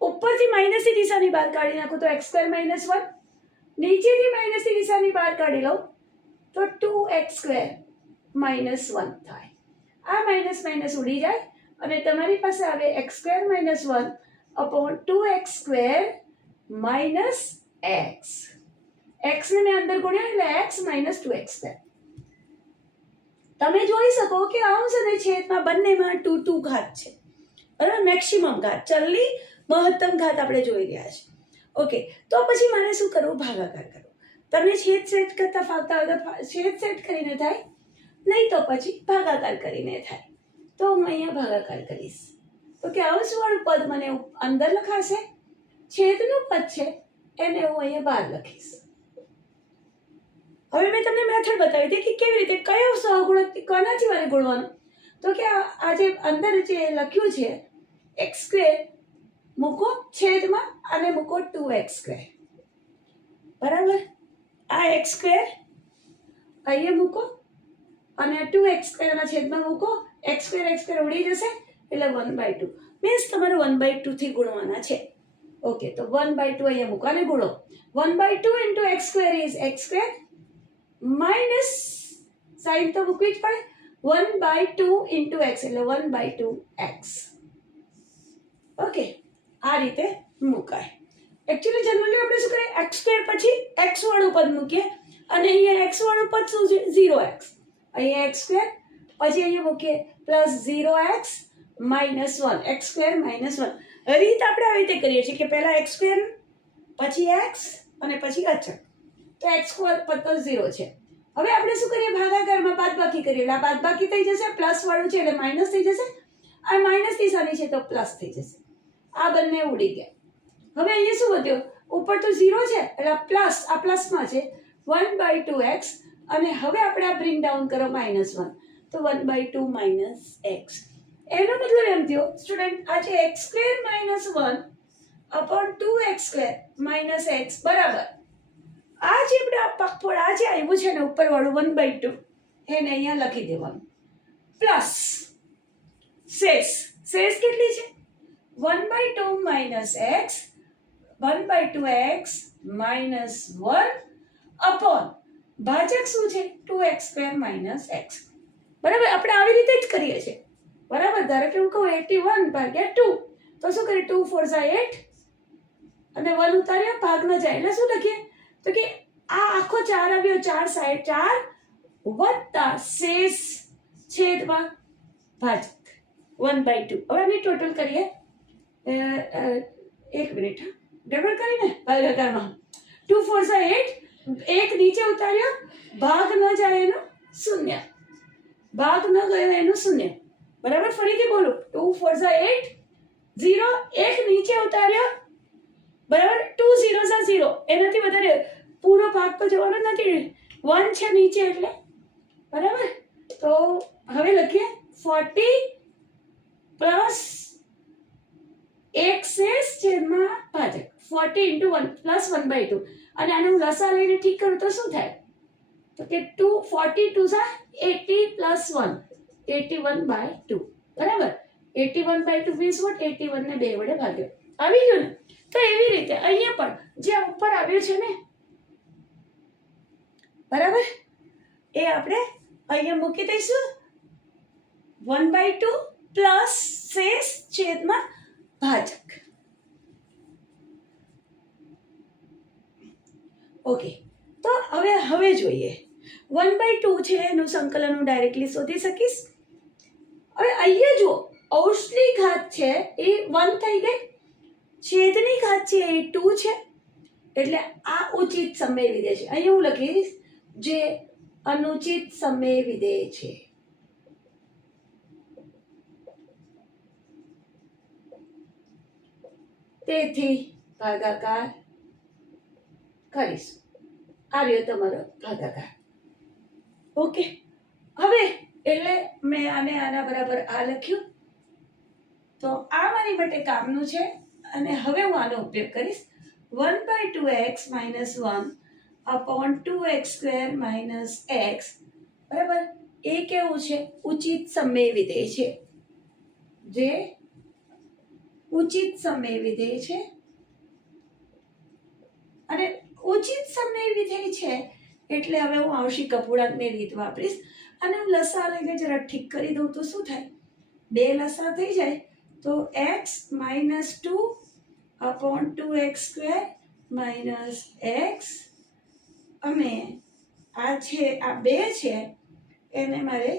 ઉપરથી માઇનસની દિશાની બહાર કાઢી નાખું તો x² માઇનસ 1, નીચેથી માઇનસની દિશાની બહાર કાઢી લો તો 2x² માઇનસ 1 થાય. આ માઇનસ માઇનસ ઉડી જાય અને તમારી પાસે આવે x² minus 1 upon 2x² minus x. x ને મેં અંદર ગુણ્યા એટલે x માઇનસ 2x². તમે જોઈ શકો કે અંશ અને છેદમાં બંનેમાં 2 ઘાત છે, બરાબર, મેક્સિમમ ઘાત, ચલની મહત્તમ ઘાત આપણે જોઈ રહ્યા છે. ઓકે, તો પછી મારે શું કરવું? ભાગાકાર કરવો. તમને છેદ સેટ કરતા ફાવતા હોય તો છેદ સેટ કરીને થાય, નહીં તો પછી ભાગાકાર કરીને થાય. તો હું અહીંયા ભાગાકાર કરીશ તો કે અંશવાળું પદ મને અંદર લખાશે, છેદનું પદ છે એને હું અહીંયા બહાર લખીશ. હવે મેં તમને મેથડ બતાવી હતી કે કેવી રીતે કયો સહગુણક કોનાથી મારે ગુણવાનું. તો કે આ જે અંદર જે લખ્યું છે x² મૂકો છેદમાં અને મૂકો 2x², બરાબર. આ x² અહીંયા મૂકો અને 2x² ના છેદમાં મૂકો, x² ઉડી જશે એટલે 1/2 મીન્સ તમારે 1/2 થી ગુણવાના છે. ઓકે, તો 1/2 અહીંયા મૂકો અને ગુણો. 1/2 into x² is x² minus sine તો મૂકવી જ પડે, 1/2 into x એટલે 1/2x. ઓકે, આ રીતે મુકાય. એકચ્યુઅલી જનરલી આપણે શું કરીએ, x² પછી x વાળું પદ મૂકીએ અને અહીંયા x વાળું પદ શું છે? 0x. અહીંયા x² પછી અહીંયા મૂકીએ plus 0x minus 1, x² minus 1. રીત આપણે આવી રીતે કરીએ છીએ કે પહેલા x² પછી x અને પછી અચળ, તો x² પદ તો 0 છે. હવે આપણે શું કરીએ? ભાગાકારમાં બાદબાકી કરીએ એટલે આ બાદબાકી થઈ જશે, પ્લસ વાળું છે એટલે માઇનસ થઈ જશે, આ માઇનસ નિશાની છે તો પ્લસ થઈ જશે. આ બંને ઉડી ગયા. હવે અહીંયા શું વધ્યો? ઉપર તો 0 છે એટલે પ્લસ, આ પ્લસમાં છે 1/2x અને હવે આપણે આ બ્રિંગ ડાઉન કરો -1 તો 1/2 માઇનસ x. એનો મતલબ એમ થયો સ્ટુડન્ટ, આ જે x² minus 1 upon 2x² minus x બરાબર આ જે આપણે આ પગફળ આ જે આવ્યું છે ને ઉપરવાળું 1/2 એને અહીંયા લખી દેવાનું, પ્લસ શેષ કેટલી છે? 1/2 minus x 1/2x minus 1 upon ભાજક શું છે? 2x² minus x. બરાબર, આપણે આવી રીતે જ કરીએ છીએ, બરાબર. ધારો કે હું કહું 81/2 તો શું કરીએ? 2 4 8 અને 1 ઉતાર્યો, ભાગ ન જાય એટલે શું લખીએ? તો કે આ આખો 4 આવ્યો, 4 સાઈડ 4 વત્તા શેષ છેદમાં ભાજક 1/2. હવે આની ટોટલ કરીએ, એક મિનિટ, ડબલ કરીને ભાગાકારમાં 2 4 8, એક નીચે ઉતાર્યો, ભાગ ન જાય એનો 0, ભાગ ન ગયો એનું 0, બરાબર. ફરીથી બોલું, 2 4 8 0, એક નીચે ઉતાર્યો, બરાબર. 2 0 0, એનાથી વધારે પૂરો ભાગ તો જવાનો નથી, 1 છે નીચે એટલે, બરાબર. તો હવે લખીએ 40 પ્લસ એક શેષ છેદમાં ભાજક 40 into 1 પ્લસ 1/2 અને આનું લસા લઈને ઠીક કરું તો શું થાય? તો કે 42 80 પ્લસ 1 81/2, બરાબર. 81/2 મીન્સ વોટ? 81 ને 2 વડે ભાગ્યો. આવી ગયું ને? તો એવી રીતે અહીંયા પણ જે ઉપર આવ્યું છે ને, બરાબર, એ આપણે અહીંયા મૂકી દઈશું 1/2 પ્લસ શેષ છેદમાં ભાજક. ઓકે, તો હવે જોઈએ 1/2 છે એનું સંકલન હું ડાયરેક્ટલી શોધી શકીશ. હવે અહીંયા જો અંશની ઘાત છે એ 1 થઈ ગઈ, છેદની ઘાત છે એ 2 છે, એટલે આ ઉચિત સમય વિધેય છે. અહીંયા હું લખીશ જે અનુચિત સમય વિધેય છે. તેથી ભાગાકાર કરીશું. આ રહ્યો તમારો ભાગાકાર. ઓકે, હવે એટલે મેં આને આના બરાબર આ લખ્યું, તો આ મારી માટે કામનું છે અને હવે હું આનો ઉપયોગ કરીશ 1/2x minus 1 upon 2x² minus x, બરાબર. એ કેવું છે? ઉચિત સમય વિધેય છે, જે ઉચિત સમય વિધેય છે. અને ઉચિત સમય વિધેય છે એટલે હવે હું આવશી કપૂરાંકની રીત વાપરીશ અને હું લસા લઈને જરા ઠીક કરી દઉં તો શું થાય? 2 લસા થઈ જાય તો x minus 2 upon 2x² minus x, અને આ છે, આ 2 છે એને મારે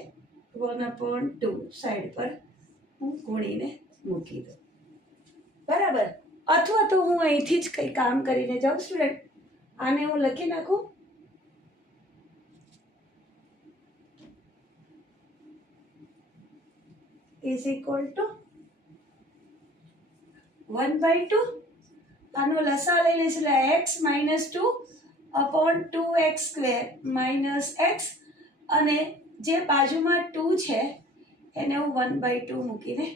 1/2 સાઈડ પર હું ગુણીને મૂકી દઉં, બરાબર. અથવા તો હું અહીંથી જ કંઈ કામ કરીને જાઉં સ્ટુડન્ટ. આને હું લખી નાખું ઇઝ ઇક્વલ ટુ 1/2, આનો લસા લઈ લઈશ એટલે x minus 2 upon 2x² minus x, અને જે બાજુમાં 2 છે એને હું 1/2 મૂકીને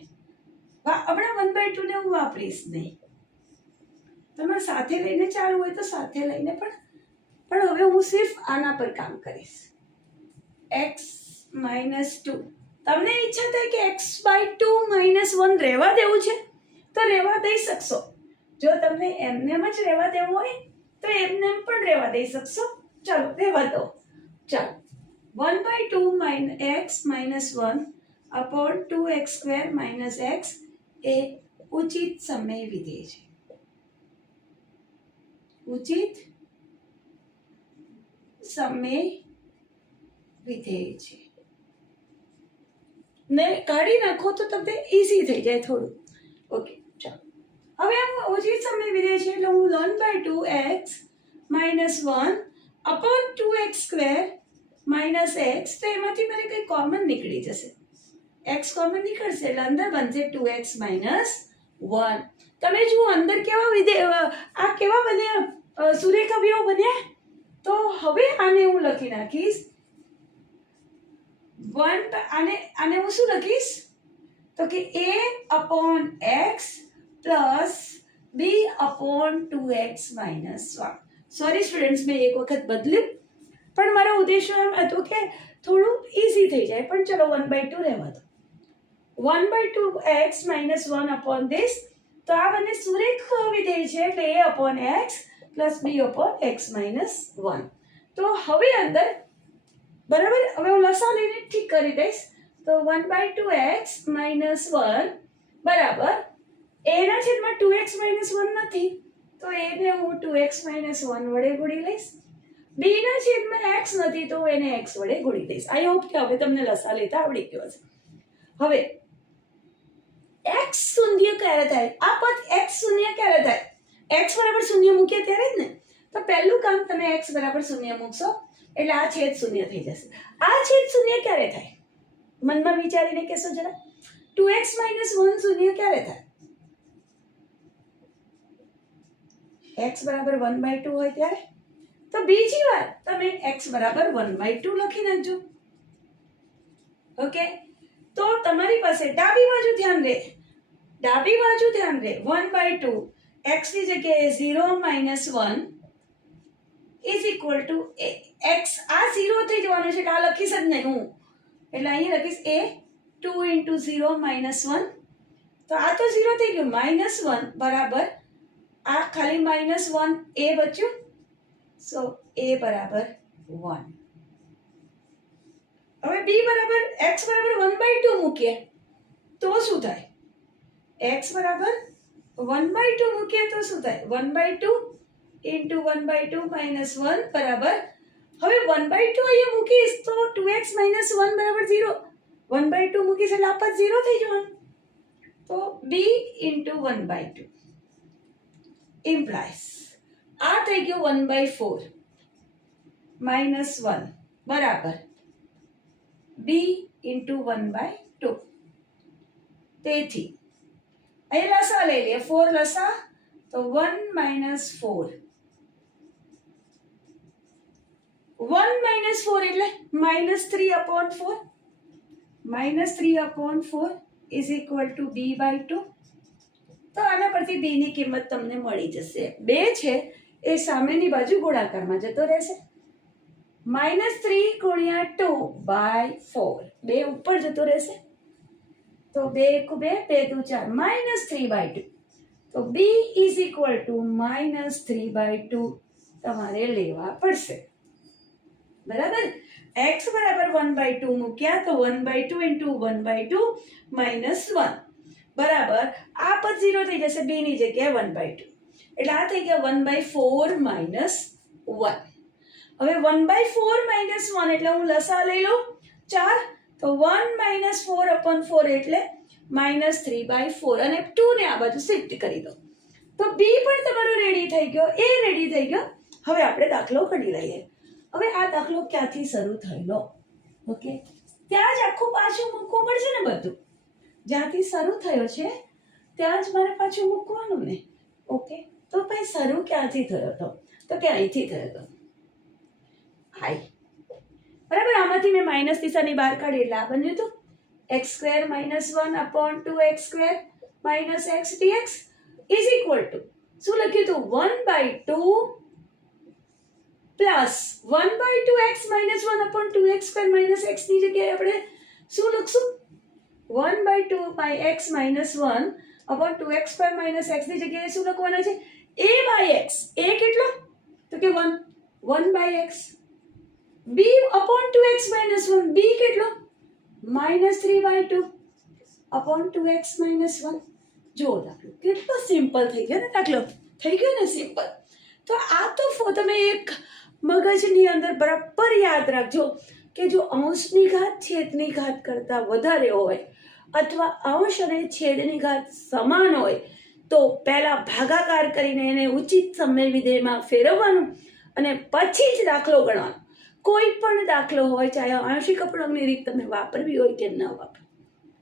હમણાં 1/2 ને હું વાપરીશ નહીં. તમારે સાથે લઈને ચાલુ હોય તો સાથે લઈને પણ હવે હું સિર્ફ આના પર કામ કરીશ. x માઇનસ 2, તમને ઈચ્છા થાય કે x/2 માઇનસ 1 રહેવા દેવું છે તો રહેવા દઈ શકશો. જો તમને એમનેમ જ રહેવા દેવું હોય તો એમનેમ પણ રહેવા દઈ શકશો. ચાલો રહેવા દો. ચાલો 1/2 x minus 1 upon 2x² minus x એ ઉચિત સમય વિધેય છે. ઉચિત સમય વિધેય છે ને કાઢી નાખો તો તમને ઈઝી થઈ જાય થોડું. ઓકે, ચાલો હવે આ ઉચિત સમય વિધેય છે એટલે હું 1/2x minus 1 upon 2x² minus x, તો એમાંથી મને કંઈ કોમન નીકળી જશે. x કોમન નીકળશે એટલે અંદર બનશે 2x માઇનસ 1. તમે જુઓ અંદર કેવા વિધેય, આ કેવા બન્યા? સુરેખ અવયવ બન્યા. તો હવે આને હું લખી નાખીશ 1, આને હું શું લખીશ તો કે a upon x plus b upon 2x minus 1. Sorry students, મેં એક વખત બદલ્યું પણ મારો ઉદ્દેશ્ય એમ હતો કે થોડું ઈઝી થઈ જાય. પણ ચલો 1/2 રહેવા દો. 1/2x માઇનસ 1 અપોન ધીસ, તો આ બંને સુરેખ વિધેય છે એટલે a upon x plus b upon x minus 1. તો હવે અંદર, બરાબર, હવે હું લસા લઈને ઠીક કરી દઈશ. તો 1/2x માઇનસ 1 બરાબર એના છેદમાં 2x માઇનસ 1 નથી તો એને હું 2x માઇનસ 1 વડે ગુણી લઈશ. b ના છેદમાં x નથી તો એને x વડે ગુણી દઈશ. આઈ હોપ કે હવે તમને લસા લેતા આવડી ગયો હશે. હવે x શૂન્ય ક્યારે થાય? આ પદ x શૂન્ય ક્યારે થાય? x બરાબર શૂન્ય મૂકીએ ત્યારે જ ને. તો પહેલું કામ તમે x બરાબર શૂન્ય મૂકશો એટલે આ છેદ શૂન્ય થઈ જશે. આ છેદ શૂન્ય ક્યારે થાય? મનમાં વિચારીને કહેશો જરા. 2x માઇનસ 1 શૂન્ય ક્યારે થાય? x બરાબર 1/2 હોય ત્યારે. તો બીજી વાર તમે x બરાબર 1/2 લખી નાખજો. ઓકે, તો તમારી પાસે ડાબી બાજુ ધ્યાન રહે, 1/2 x ની જગ્યાએ 0 minus 1 is equal to x. આ 0 થઈ જવાનું છે એટલે આ લખીશ જ નહીં હું, એટલે અહીં લખીશ a 2 into 0 minus 1. તો આ તો 0 થઈ ગયું. -1 બરાબર આ ખાલી -1 a બચ્યું, સો a બરાબર 1. હવે b બરાબર x બરાબર 1/2 મૂકીએ તો શું થાય? x બરાબર 1/2 મૂકીએ તો શું થાય? 1/2 into 1/2 minus 1 બરાબર, હવે 1/2 અહીંયા મૂકીશ તો 2x minus 1 બરાબર 0. 1/2 મૂકીશ એટલે આ પદ 0 થઈ જવાનું. તો b into 1/2 implies આ થઈ ગયું 1/4 minus 1 બરાબર b into 1/2. તેથી અહીંયા લસા લઈ લઈએ. 4 લસા તો 1 minus 4. 1 minus 4 એટલે -3/4. -3/4 is equal to b/2. તો આના પરથી b ની કિંમત તમને મળી જશે. 2 છે એ સામેની બાજુ ગુણાકારમાં જતો રહેશે. -3 ગુણ્યા 2/4, 2 ઉપર જતો રહેશે. તો 2 × 2 2 × 4 -3/2. તો b ઇઝ ઇક્વલ ટુ -3/2 તમારે લેવા પડશે. બરાબર. x બરાબર 1/2 મૂક્યા તો 1/2 × 1/2 -1 બરાબર આ પદ 0 થઈ જશે, b ની જગ્યાએ 1/2 એટલે આ થઈ ગયા 1/4 - 1. હવે 1/4 - 1 એટલે હું લસા લઈ લઉં 4, તો 1 - 4/4 એટલે -3/4 અને 2 ને આ બાજુ શિફ્ટ કરી દો. તો b પણ તમારો રેડી થઈ ગયો, a રેડી થઈ ગયો. હવે આપણે દાખલો ગણી લઈએ. હવે આ દાખલો ક્યાંથી શરૂ થયેલો? ઓકે, ત્યાં જ આખું પાછું મૂકવું પડશે ને બધું. જ્યાંથી શરૂ થયો છે ત્યાં જ મારે પાછું મૂકવાનું ને. ઓકે, તો ભાઈ શરૂ ક્યાંથી થયો હતો? તો કે અહીંથી થયો હતો. આઈ બરાબર, આમાંથી મેં માઇનસ દિશાની બહાર કાઢી એટલે આ બન્યું હતું x² - 1/2x² - x dx is equal to શું લખ્યું હતું? 1/2 પ્લસ 1/2x - 1/2x² - x ની જગ્યાએ આપણે શું લખશું? 1/2x - 1/2x² - x ની જગ્યાએ શું લખવાના છે? a/x. a કેટલો? તો કે 1/x. b/2x - 1, b કેટલો? -3/2 2x - 1. જો દાખલો કેટલો સિમ્પલ થઈ ગયો ને, દાખલો થઈ ગયો ને સિમ્પલ. તો આ તો તમે એક મગજની અંદર બરાબર યાદ રાખજો કે જો અંશની ઘાત છેદની ઘાત કરતાં વધારે હોય અથવા અંશ અને છેદની ઘાત સમાન હોય તો પહેલા ભાગાકાર કરીને એને ઉચિત સમય વિધેયમાં ફેરવવાનું અને પછી જ દાખલો ગણવાનો. કોઈ પણ દાખલો હોય, ચાહે આંશિક અપૂર્ણાંકની રીત તમે વાપરવી હોય કે ન વાપરો,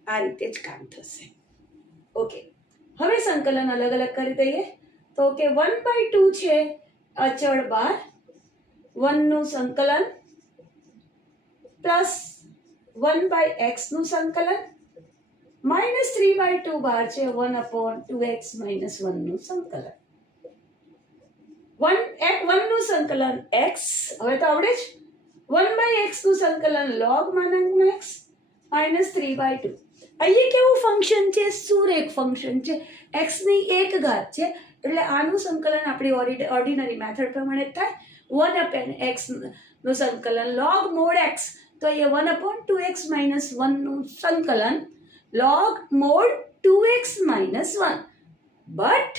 આ રીતે જ કામ થશે. ઓકે, હવે સંકલન અલગ અલગ કરી દઈએ. તો કે 1/2 છે અચળ બાર, 1 નું સંકલન પ્લસ 1/x નું સંકલન -3/2 બાર છે 1/2x - 1 નું સંકલન. 1 નું સંકલન x, હવે તો આવડે જ. 1/x નું સંકલન log x -3/2. અહીંયા કેવું ફંક્શન છે? સુરેખ ફંક્શન છે. x ની એક ઘાત છે એટલે આનું સંકલન આપણી ઓર્ડિનરી મેથડ પ્રમાણે થાય. 1/x નું સંકલન log mod x, તો અહીંયા 1/2x - 1 નું સંકલન log mod 2x - 1. But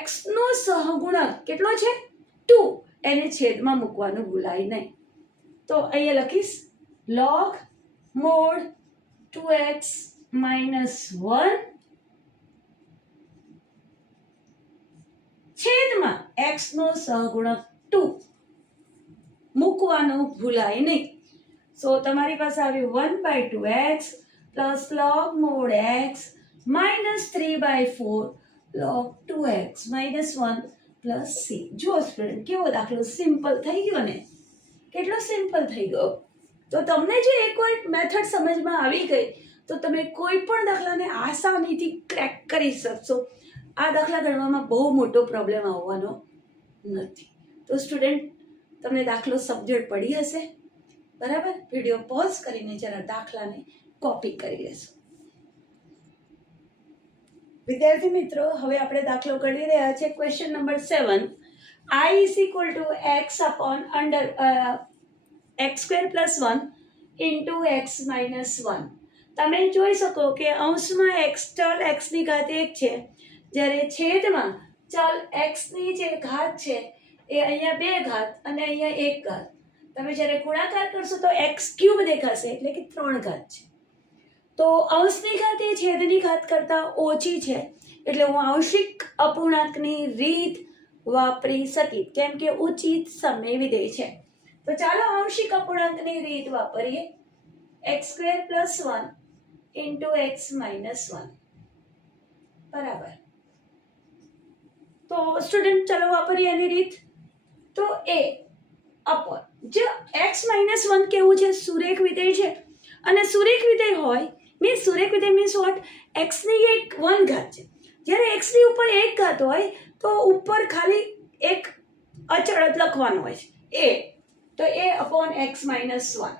x નો સહગુણક કેટલો છે? 2. એને છેદમાં મૂકવાનું ભૂલાય નહીં. તો અહીંયા લખીશ log mod 2x - 1 છેદમાં x નો સહગુણક 2 મૂકવાનું ભૂલાય નહીં. સો તમારી પાસે આવ્યું 1/2x plus log mod x -3/4 log 2x - 1 plus c. જુઓ સ્ટુડન્ટ, કેવો દાખલો સિમ્પલ થઈ ગયો ને? કેટલો સિમ્પલ થઈ ગયો. તો તમને જે એકવાર મેથડ સમજમાં આવી ગઈ તો તમે કોઈ પણ દાખલાને આસાનીથી ક્રેક કરી શકશો. આ દાખલા ગણવામાં બહુ મોટો પ્રોબ્લેમ આવવાનો નથી. તો સ્ટુડન્ટ, તમને દાખલો સમજણ પડી હશે. બરાબર, વિડીયો પોઝ કરીને જરા દાખલાને કોપી કરી લેશો. વિદ્યાર્થી મિત્રો, હવે આપણે દાખલો ગણી રહ્યા છે. Question number 7, I is equal to x upon under x² + 1 into x minus 1. તમે જોઈ શકો કે અંશમાં ચલ x ની ઘાત 1 છે, જ્યારે છેદમાં ચલ x ની જે ઘાત છે એ અહીંયા 2 ઘાત અને અહીંયા 1 ઘાત. તમે જ્યારે ગુણાકાર કરશો તો x³ દેખાશે એટલે કે 3 ઘાત છે. તો અંશની ઘાત એ છેદની ઘાત કરતાં ઓછી છે એટલે હું આંશિક અપૂર્ણાંકની રીત વાપરી શકી, કેમ કે ઉચિત સમય વિધેય છે. તો ચાલો આંશિક અપૂર્ણાંકની રીત વાપરીએ. x² + 1 into x minus 1 બરાબર. તો સ્ટુડન્ટ ચાલો વાપરીએ એની રીત. તો a અપોન જે x - 1 કેવું છે? સુરેખ વિધેય છે અને સુરેખ વિધેય હોય મીન્સ સુરેખ વિધેય મીન્સ વોટ? એક્સની એક 1 ઘાત છે. જ્યારે એક્સની ઉપર 1 ઘાત હોય તો ઉપર ખાલી એક અચળ જ લખવાનું હોય છે એ, તો એ અપોન એક્સ માઇનસ 1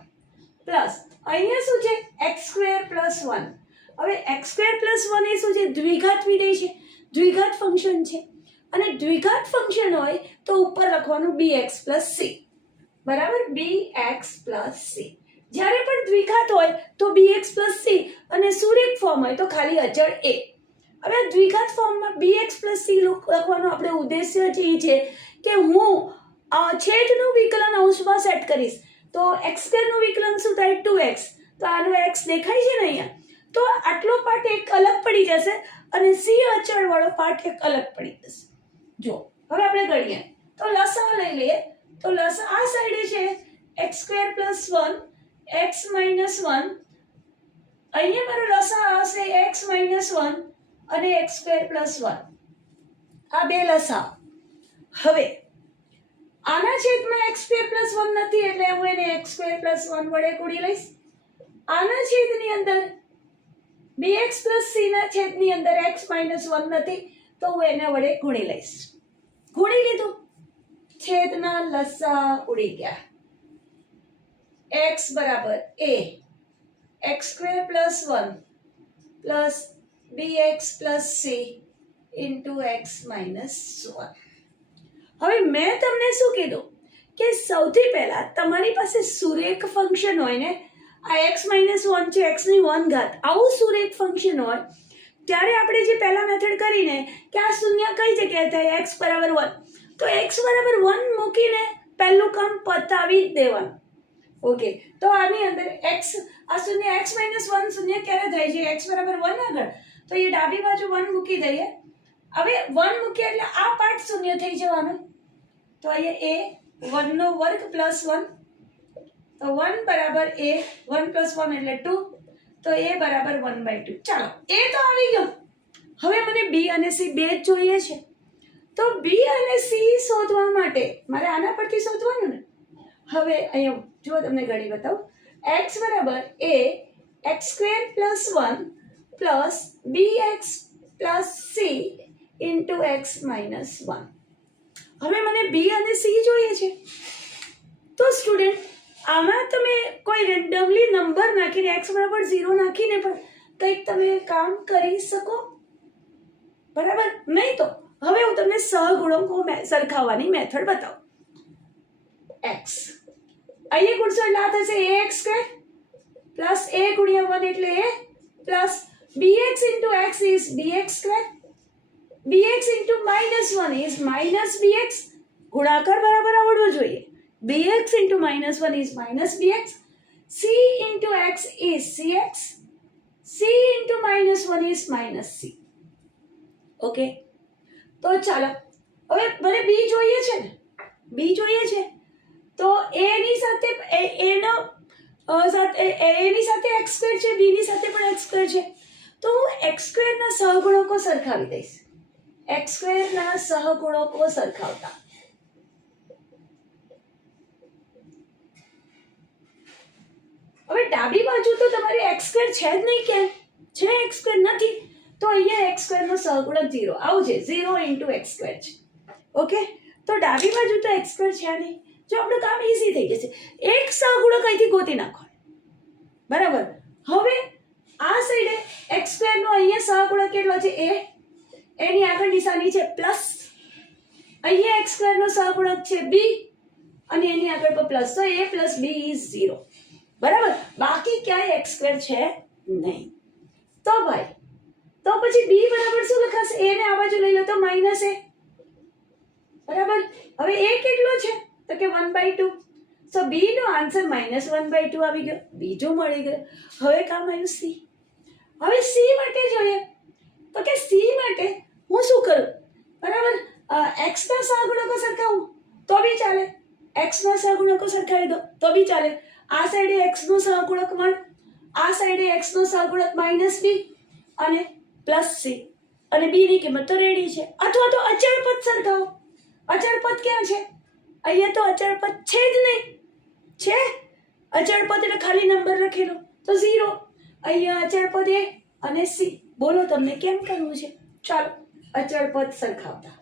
પ્લસ અહીંયા શું છે? X square plus 1. હવે એક્સ સ્ક્વેર પ્લસ 1 એ શું છે? દ્વિઘાત વિધેય છે, દ્વિઘાત ફંક્શન છે. અને દ્વિઘાત ફંક્શન હોય તો ઉપર લખવાનું bx પ્લસ c, બરાબર? bx plus c. જ્યારે પણ દ્વિઘાત હોય તો bx પ્લસ c, અને સુરેખ ફોર્મ હોય તો ખાલી અચળ a. હવે દ્વિઘાત ફોર્મમાં bx પ્લસ c લખવાનો આપણે ઉદ્દેશ્ય જ એ છે કે હું છેદનું વિકલન અંશમાં સેટ કરીશ તો x સ્ક્વેરનું વિકલન શું થાય? 2x. તો આનો x દેખાય છે ને અહીંયા, તો આટલો પાર્ટ એક અલગ પડી જશે અને c અચળ વાળો પાર્ટ એક અલગ પડી જશે. જો હવે આપણે ગણીએ તો લસાઅ લઈ લઈએ. તો લસાઅ આ સાઈડે છે x square plus 1 x minus 1, અહીંયા મારો લસાઅ આવશે x માઇનસ 1 અને x સ્ક્વેર પ્લસ 1. આ બે લસાઅ. હવે આના છેદમાં x સ્ક્વેર પ્લસ 1 નથી એટલે હું એને x સ્ક્વેર પ્લસ 1 વડે ગુણી લઈશ. આના છેદની અંદર bx પ્લસ c ના છેદની અંદર x માઇનસ 1 નથી તો હું એને વડે ગુણી લઈશ. ગુણી લીધું, છેદના લસાઅ ઉડી ગયા. x બરાબર a x square plus 1 plus bx plus c into x minus 1. હવે મેં તમને શું કીધું કે સૌથી પહેલા તમારી પાસે સુરેખ ફંક્શન હોય ને, આ x માઇનસ 1 છે, x ની 1 ઘાત, આવું સુરેખ ફંક્શન હોય ત્યારે આપણે જે પહેલા મેથડ કરીને કે આ શૂન્ય કઈ જગ્યાએ થાય? x બરાબર 1. તો x બરાબર 1 મૂકીને પહેલું કામ પતાવી જ દેવાનું. ઓકે, તો આની અંદર x આ શૂન્ય x માઇનસ 1 શૂન્ય ક્યારે થાય છે? x બરાબર 1 આગળ, તો એ ડાબી બાજુ 1 મૂકી દઈએ. હવે 1 મૂકીએ એટલે આ પાર્ટ શૂન્ય થઈ જવાનો. તો અહીંયા a 1 નો વર્ગ પ્લસ 1, તો 1 બરાબર a 1 પ્લસ 1 એટલે 2, તો a બરાબર 1/2. ચાલો a તો આવી ગયો. હવે મને b અને c બે જ જોઈએ છે. તો b અને c શોધવા માટે મારે આના પરથી શોધવાનું ને. હવે અહીંયા જો તમને ઘડી બતાવું. x બરાબર a x square plus 1 plus bx plus c into x minus 1. હવે મને b અને c જોઈએ છે. તો સ્ટુડન્ટ આમાં તમે કોઈ રેન્ડમલી નંબર નાખીને x બરાબર 0 નાખીને પણ કંઈક તમે કામ કરી શકો, બરાબર? નહીં તો હવે હું તમને સહગુણકો સરખાવવાની મેથડ બતાવું. x અહીંયા ગુણશો એટલે આ થશે ax સ્ક્વેર પ્લસ a ગુણ્યા 1 એટલે a plus bx into x is bx square, bx into minus 1 is minus bx. ગુણાકાર બરાબર આવડવો જોઈએ. bx into minus 1 is minus bx. c into x is cx. c into minus 1 is minus c. Okay, તો ચાલો હવે મને b જોઈએ છે ને, b જોઈએ છે તો a ની સાથે એની સાથે x સ્ક્વેર છે, b ની સાથે પણ x સ્ક્વેર છે, તો હું x સ્ક્વેર ના સહગુણકો સરખાવી દઈશ. x સ્ક્વેર ના સહગુણકો સરખાવતા હવે ડાબી બાજુ તો તમારી x સ્ક્વેર છે જ નહીં, કેમ છે? x સ્ક્વેર નથી તો અહીંયા x સ્ક્વેર નો સહગુણક 0 આવું છે, 0 ઇન્ટુ x સ્ક્વેર છે. ઓકે, તો ડાબી બાજુ તો x સ્ક્વેર છે નહીં. જો આપણું કામ ઈઝી થઈ જશે. એક સહગુણક અહીંથી ગોતી નાખો, બરાબર? હવે આ સાઈડે x સ્ક્વેર નો અહીંયા સહગુણક કેટલો છે? a. એની આગળ નિશાની છે પ્લસ. અહીંયા x સ્ક્વેર નો સહગુણક છે b અને એની આગળ પર પ્લસ, તો a પ્લસ b ઇઝ 0, બરાબર? બાકી ક્યાંય x સ્ક્વેર છે નહીં. તો ભાઈ તો પછી b બરાબર શું લખાશે? a ને આ બાજુ લઈ લો તો માઇનસ a, બરાબર? હવે a કેટલો છે તો કે 1/2. સો b નો આન્સર -1/2 આવી ગયો, બીજો મળી ગયો. હવે કામ આવ્યું c. હવે c માટે જોઈએ તો કે c માટે હું શું કરું? બરાબર, x ના સહગુણકો સરખાવું તો બી ચાલે, x ના સહગુણકો સરખાવી દો તો બી ચાલે. આ સાઈડે x નો સહગુણક 1, આ સાઈડે x નો સહગુણક -b અને +c, અને b ની કિંમત તો રેડી છે. અથવા તો અચળ પદ સરખાવો. અચળ પદ ક્યાં છે? અહીંયા તો અચળ પદ છે જ નહીં. છે અચળ પદ એટલે ખાલી નંબર લખેલો તો 0. અહીંયા અચળ પદ એ અને સી. બોલો તમને કેમ કરવું છે? ચાલો અચળ પદ સરખાવતા.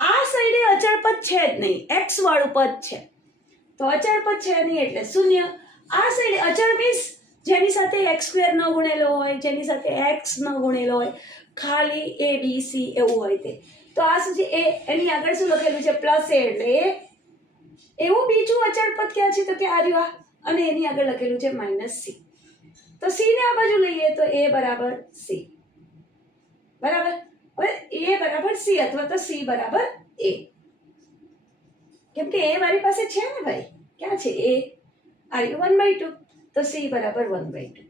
આ સાઈડે અચળ પદ છે જ નહીં, એક્સ વાળું પદ છે, તો અચળ પદ છે નહીં એટલે શૂન્ય. આ સાઈડે અચળ મીન્સ જેની સાથે x² ન ગુણેલો હોય, જેની સાથે x ન ગુણેલો હોય, ખાલી a b c એવું હોય તે. તો આ શું છે? એ એની આગળ શું લખેલું છે? પ્લસ a એટલે એ. એવું બીજું અચળ પદ ક્યાં છે? તો કે આ રહ્યું, અને એની આગળ લખેલું છે માઇનસ c. તો c ને આ બાજુ લઈએ તો a બરાબર c. બરાબર. હવે a બરાબર c અથવા તો c બરાબર a. કેમ કે a મારી પાસે છે ને ભાઈ, ક્યાં છે a? આ રહ્યું 1/2, તો c બરાબર 1/2.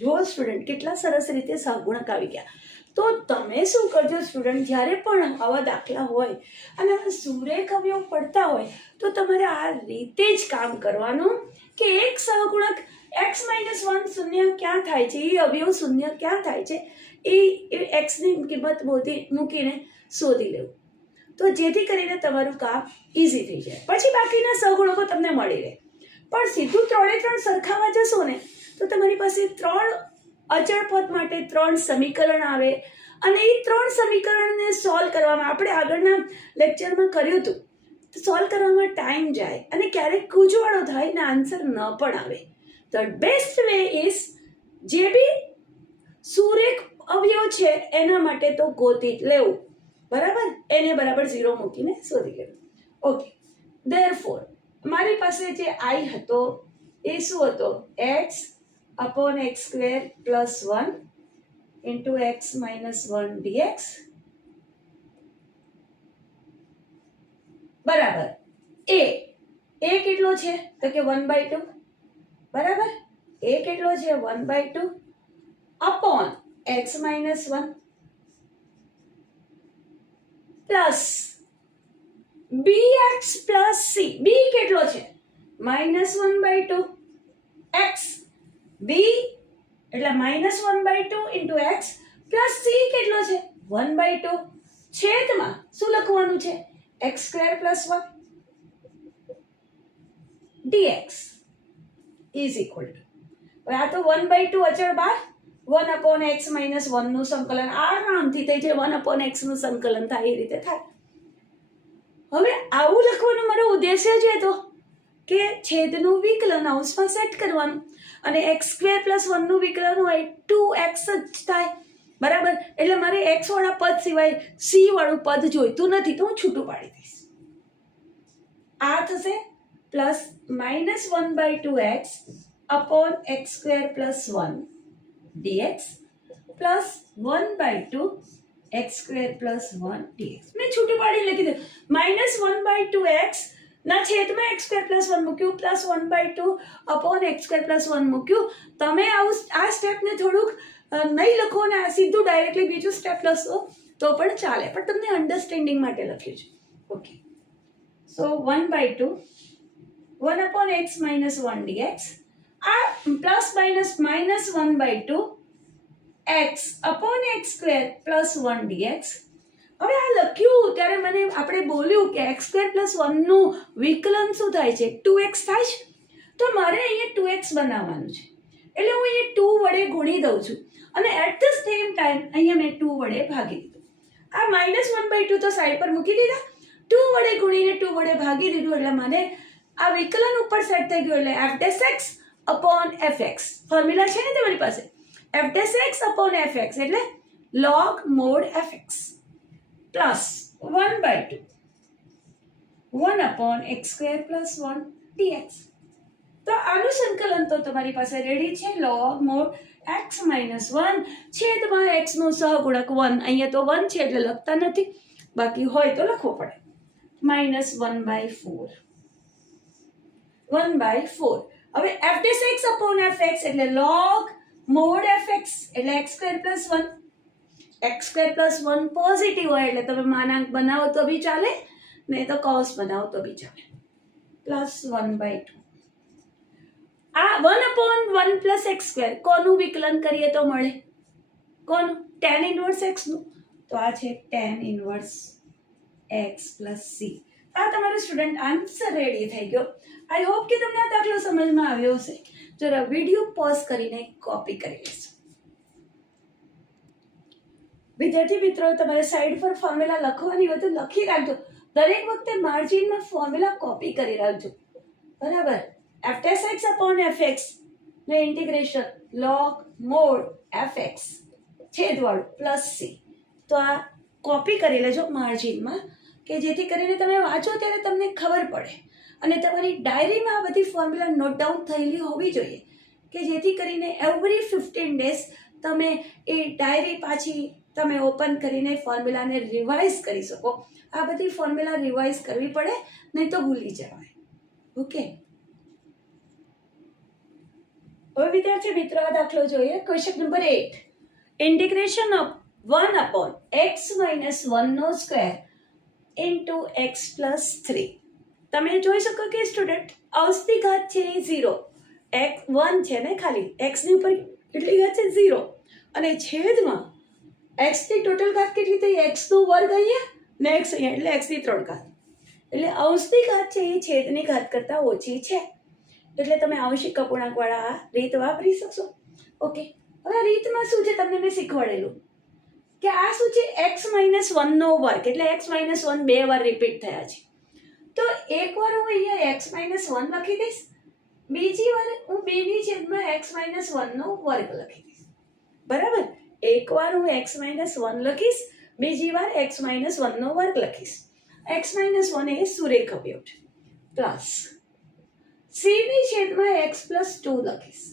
જો સ્ટુડન્ટ કેટલા સરસ રીતે સહગુણક આવી ગયા. તો તમે શું કરજો સ્ટુડન્ટ, જ્યારે પણ આવા દાખલા હોય અને સુરેખ અવયવ પડતા હોય તો તમારે આ રીતે જ કામ કરવાનું કે એક સહગુણક x - 1 શૂન્ય ક્યાં થાય છે, એ અવયવ શૂન્ય ક્યાં થાય છે, એ x ની કિંમત મૂકીને શોધી લેવું. તો જેથી કરીને તમારું કામ ઈઝી થઈ જાય. પછી બાકીના સહગુણકો તમને મળી રહે. પણ સીધું 3 સરખાવવા જશો ને તો તમારી પાસે 3 અચળ પદ માટે 3 સમીકરણ આવે, અને એ 3 સમીકરણને સોલ્વ કરવામાં આપણે આગળના લેક્ચરમાં કર્યું હતું. સોલ્વ કરવામાં ટાઈમ જાય અને ક્યારેક ગૂંચવાડો થાય ને આન્સર ન પણ આવે. ધ બેસ્ટ વે ઇઝ જે બી સુરેખ અવયવ છે એના માટે તો ગોતી જ લેવું. બરાબર. એને બરાબર 0 મૂકીને શોધી લેવું. ઓકે. ધેરફોર મારી પાસે જે i હતો એ શું હતો? x upon x² plus 1 into x minus 1 dx બરાબર. a કેટલો છે? તો કે 1/2. બરાબર. a કેટલો છે? 1/2 upon x minus 1 plus bx plus c. b કેટલો છે? -1/2 x. b એટલે -1/2 into x plus c કેટલો છે? 1/2 છેદમાં શું લખવાનું છે? x² plus 1 dx is equal to. હવે આ તો 1/2 અચળ બાર, 1 upon x minus 1 નું સંકલન આરામથી થઈ જાય. 1 upon x નું સંકલન થાય એ રીતે થાય. હવે આવું લખવાનો મારો ઉદ્દેશ્ય છે તો કે છેદનું વિકલન અંશમાં સેટ કરવાનું, અને x² plus 1 નું વિકલન હોય 2x જ થાય. બરાબર. એટલે મારે x વાળા પદ સિવાય c વાળું પદ જોઈતું નથી, તો હું છૂટું પાડી દઈશ. આ થશે plus -1/2x upon x² plus 1 dx plus 1/2 x² plus 1 dx. મેં છૂટું પાડી લખી દઉં. -1/2x ના છેદમાં x² plus 1 મૂક્યું, પ્લસ 1/2 upon x² plus 1 મૂક્યું. તમે આવું આ સ્ટેપને થોડુંક નહીં લખો ને આ સીધું ડાયરેક્ટલી બીજું સ્ટેપ લખશો તો પણ ચાલે, પણ તમને અન્ડરસ્ટેન્ડિંગ માટે લખ્યું છે. ઓકે. સો 1/2 1 upon x minus 1 dx. આ plus minus -1/2 x upon x² plus 1 dx. હવે આ લખ્યું ત્યારે મને આપણે બોલ્યું કે x² plus 1 નું વિકલન શું થાય છે? 2x થાય છે. તો મારે અહીંયા 2x બનાવવાનું છે, એટલે હું અહીંયા 2 વડે ગુણી દઉં છું, અને એટ ધ સેમ ટાઈમ અહીંયા મેં 2 વડે ભાગી દીધું. આ -1/2 તો સાઈડ પર મૂકી દીધા, 2 વડે ગુણીને 2 વડે ભાગી દીધું, એટલે મને આ વિકલન ઉપર સેટ થઈ ગયું. એટલે f' upon fx ફોર્મ્યુલા છે ને તમારી પાસે, f' upon fx એટલે log mod fx plus 1/2 1 upon x² plus 1 dx. તો આનું સંકલન તો તમારી પાસે રેડી છે. log mod x minus 1 છેદમાં x નો સહગુણક 1. અહીંયા તો 1 છે એટલે લખતા નથી, બાકી હોય તો લખવો પડે. -1/4 1/4. હવે f' upon fx એટલે log mod fx એટલે x² plus 1. x² plus 1 positive હોય એટલે તમે માનાંક બનાવો તો બી ચાલે, નહીં તો કૌંસ બનાવો તો બી ચાલે. પ્લસ 1/2. આ 1 upon 1 plus x² કોનું વિકલન કરીએ તો મળે? કોનું? tan inverse x નું. તો આ છે tan inverse x plus c. આ તમારો સ્ટુડન્ટ આન્સર રેડી થઈ ગયો. આઈ હોપ કે તમને આ દાખલો સમજમાં આવ્યો હશે. જરા વિડીયો પોઝ કરીને કોપી કરી લેશો. વિદ્યાર્થી મિત્રો, તમારે સાઈડ પર ફોર્મ્યુલા લખવાની હોય તો લખી રાખજો. દરેક વખતે માર્જિનમાં ફોર્મ્યુલા કોપી કરી રાખજો. બરાબર. f(x) upon fx ને ઇન્ટિગ્રેશન log mod fx છેદવાળું પ્લસ c. તો આ કોપી કરી લેજો માર્જિનમાં, કે જેથી કરીને તમે વાંચો ત્યારે તમને ખબર પડે. અને તમારી ડાયરીમાં આ બધી ફોર્મ્યુલા નોટ ડાઉન થયેલી હોવી જોઈએ, કે જેથી કરીને એવરી 15 ડેઝ તમે એ ડાયરી પાછી તમે ઓપન કરીને ફોર્મ્યુલાને રિવાઇઝ કરી શકો. આ બધી ફોર્મ્યુલા રિવાઇઝ કરવી પડે, નહીં તો ભૂલી જવાય. ઓકે. હવે વિદ્યાર્થી મિત્રો, આ દાખલો જોઈએ. Question number 8. Integration of 1 upon x minus 1 નો સ્ક્વેર into x plus 3. તમે જોઈ શકો કે સ્ટુડન્ટ અવસ્થી ઘાત છે એ 0, x 1 છે ને, ખાલી x ની ઉપર કેટલી ઘાત છે 0, અને છેદમાં x ની ટોટલ ઘાત કેટલી થઈ, x નો વર્ગ અહીંયા ને x અહીંયા, એટલે x ની 3 ઘાત. એટલે અવસ્થી ઘાત છે એ છેદની ઘાત કરતા ઓછી છે. એટલે તમે આંશિક અપૂર્ણાંકવાળા આ રીત વાપરી શકશો. ઓકે. હવે આ રીતમાં શું છે તમને મેં શીખવાડેલું કે આ શું છે, x minus 1 નો વર્ગ, એટલે x minus 1 બે વાર રિપીટ થયા છે. તો એકવાર હું અહીંયા x minus 1 લખી દઈશ, બીજી વાર હું 2 ની છેદમાં x minus 1 નો વર્ગ લખી દઈશ. બરાબર. એકવાર હું x minus 1 લખીશ, બીજી વાર x minus 1 નો વર્ગ લખીશ. x minus 1 એ સુરેખ અવયવ છે. પ્લસ c ની છેદમાં x plus 2 લખીશ.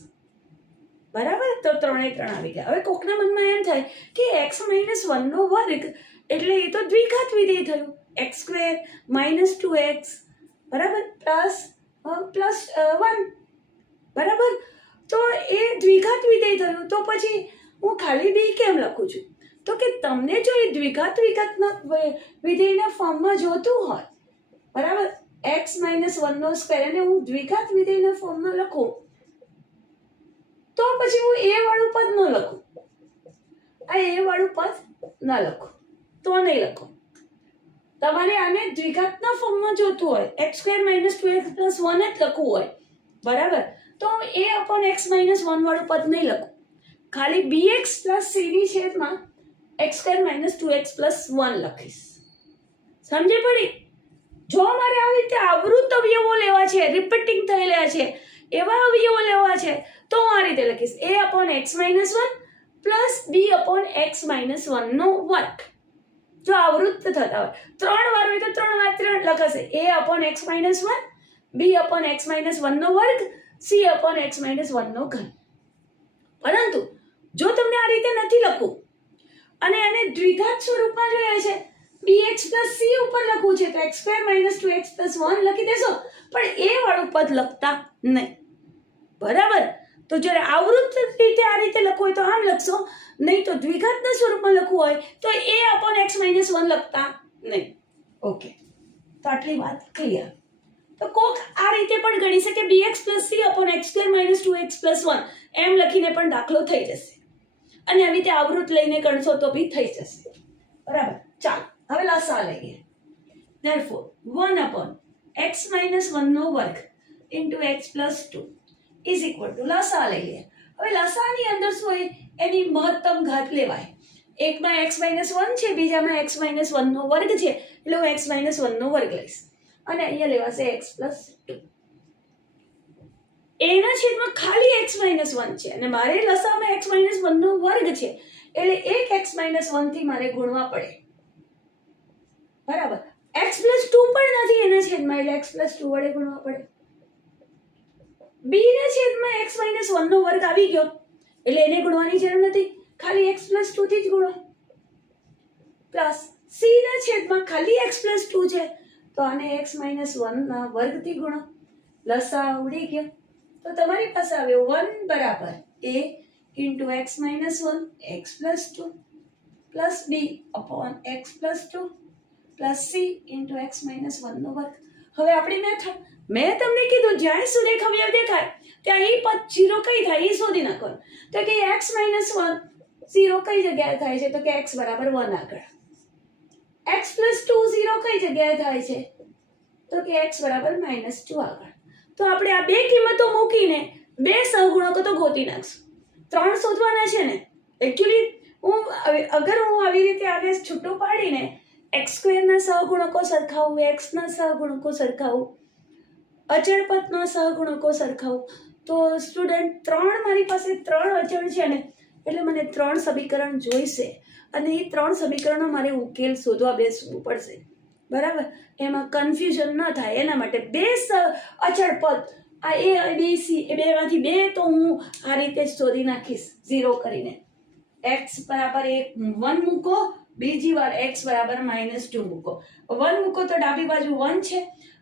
બરાબર. તો 3 એ 3 આવી ગયા. હવે કોકના મનમાં એમ થાય કે x minus 1 નો વર્ગ એટલે એ તો દ્વિઘાત વિધેય થયું, x સ્ક્વેર minus 2x, બરાબર, પ્લસ 1. બરાબર. તો એ દ્વિઘાત વિધેય થયું. તો પછી હું ખાલી b કેમ લખું છું? તો કે તમને જો એ દ્વિઘાત વિધેયના ફોર્મમાં જોતું હોય, બરાબર, x minus 1 નો સ્ક્વેર અને હું દ્વિઘાત વિધેયના ફોર્મમાં લખું, તો પછી હું a વાળું પદ ન લખું. આ a વાળું પદ ન લખું તો નહીં લખો. તમારે આને દ્વિઘાતના ફોર્મમાં જોતું હોય, x square minus 2x plus 1 જ લખવું હોય, બરાબર, તો હું a upon x minus 1 વાળું પદ નહીં લખું. ખાલી bx plus c ની છેદમાં x square minus 2x plus 1 લખીશ. સમજે પડી? જો મારે આવી રીતે આવૃત અવયવો લેવા છે, રિપીટિંગ થયેલા છે એવા અવયવો લેવા છે, તો હું આ રીતે લખીશ a upon x minus 1 plus b upon x minus 1 નો વર્ગ. જો આવૃત થતા હોય 3 વાર હોય તો 3 વાર 3 લખાશે. a upon x minus 1, b upon x minus 1 નો વર્ગ, c upon x minus 1 નો ઘન. પરંતુ જો તમને આ રીતે નથી લખવું અને આને દ્વિઘાત સ્વરૂપમાં જોઈએ છે, bx plus c ઉપર લખવું છે, તો x square minus 2x plus 1 લખી દેશો, પણ a વાળું પદ લખતા નહીં. બરાબર. તો જ્યારે આવૃત રીતે આ રીતે લખવું હોય તો આમ લખશો, નહીં તો દ્વિઘાતના સ્વરૂપમાં લખવું હોય તો a upon x minus 1 લખતા નહીં. ઓકે. તો આટલી વાત ક્લિયર. તો કોક આ રીતે પણ ગણી શકે, bx plus c upon x square minus 2x plus 1 એમ લખીને પણ દાખલો થઈ જશે. અને આવી રીતે આવૃત લઈને ગણશો તો બી થઈ જશે. બરાબર. ચાલો હવે લસા લઈએ. Therefore 1 upon x minus 1 નો વર્ગ into x plus 2 is equal to લસા લઈએ. હવે લસાની અંદર શું હોય, એની મહત્તમ ઘાત લેવાય. એકમાં x minus 1 છે, બીજામાં x minus 1 નો વર્ગ છે, એટલે હું x minus 1 નો વર્ગ લઈશ. અને અહીંયા લેવાશે x plus 2. એના છેદમાં ખાલી x minus 1 છે અને મારે લસામાં x minus 1 નો વર્ગ છે, એટલે એક x minus 1 થી મારે ગુણવા પડે. બરાબર. x plus 2 પણ નથી એના છેદમાં, એટલે x plus 2 વડે ગુણવા પડે. b ના છેદમાં x minus 1 નો વર્ગ આવી ગયો, એટલે એને ગુણવાની જરૂર નથી, ખાલી x plus 2 થી જ ગુણો. પ્લસ c ના છેદમાં ખાલી x plus 2 છે, તો આને x minus 1 ના વર્ગથી ગુણો. લસા ઉડી ગયો. તો તમારી પાસે આવ્યો 1 બરાબર a into x minus 1 x plus 2 plus b upon x plus 2 plus c into x minus 1 નો વર્ગ. હવે આપણી મેથડ, મેં તમને કીધું જ્યાં સુરેખ અવયવ દેખાય ત્યાં એ પદ 0 કઈ થાય એ શોધી નાખવાનું. તો કે x minus 1 0 કઈ જગ્યાએ થાય છે, તો કે x બરાબર 1 આગળ. x plus 2 0 કઈ જગ્યાએ થાય છે, તો કે x બરાબર -2 આગળ. તો આપણે આ બે કિંમતો મૂકીને બે સહગુણકો તો ગોતી નાખશું. 3 શોધવાના છે ને. એકચ્યુઅલી અગર હું આવી રીતે આગળ છૂટું પાડીને x² ના સહગુણકો સરખાવું, x ના સહગુણકો સરખાવું, અચળ પદના સહગુણકો સરખાવું, તો સ્ટુડન્ટ મારી પાસે 3 અચળ છે ને, એટલે મને 3 સમીકરણ જોઈશે અને એ 3 સમીકરણો મારે ઉકેલ શોધવા બેસવું પડશે. બરાબર? એમાં કન્ફ્યુઝન ન થાય એના માટે બે અચળ પદ, આ a b c એ બેમાંથી બે તો હું આ રીતે જ શોધી નાખીશ 0 કરીને. x બરાબર 1 મૂકો, બીજી વાર x બરાબર -2 મૂકો. 1 મૂકો તો ડાબી બાજુ 1 છે,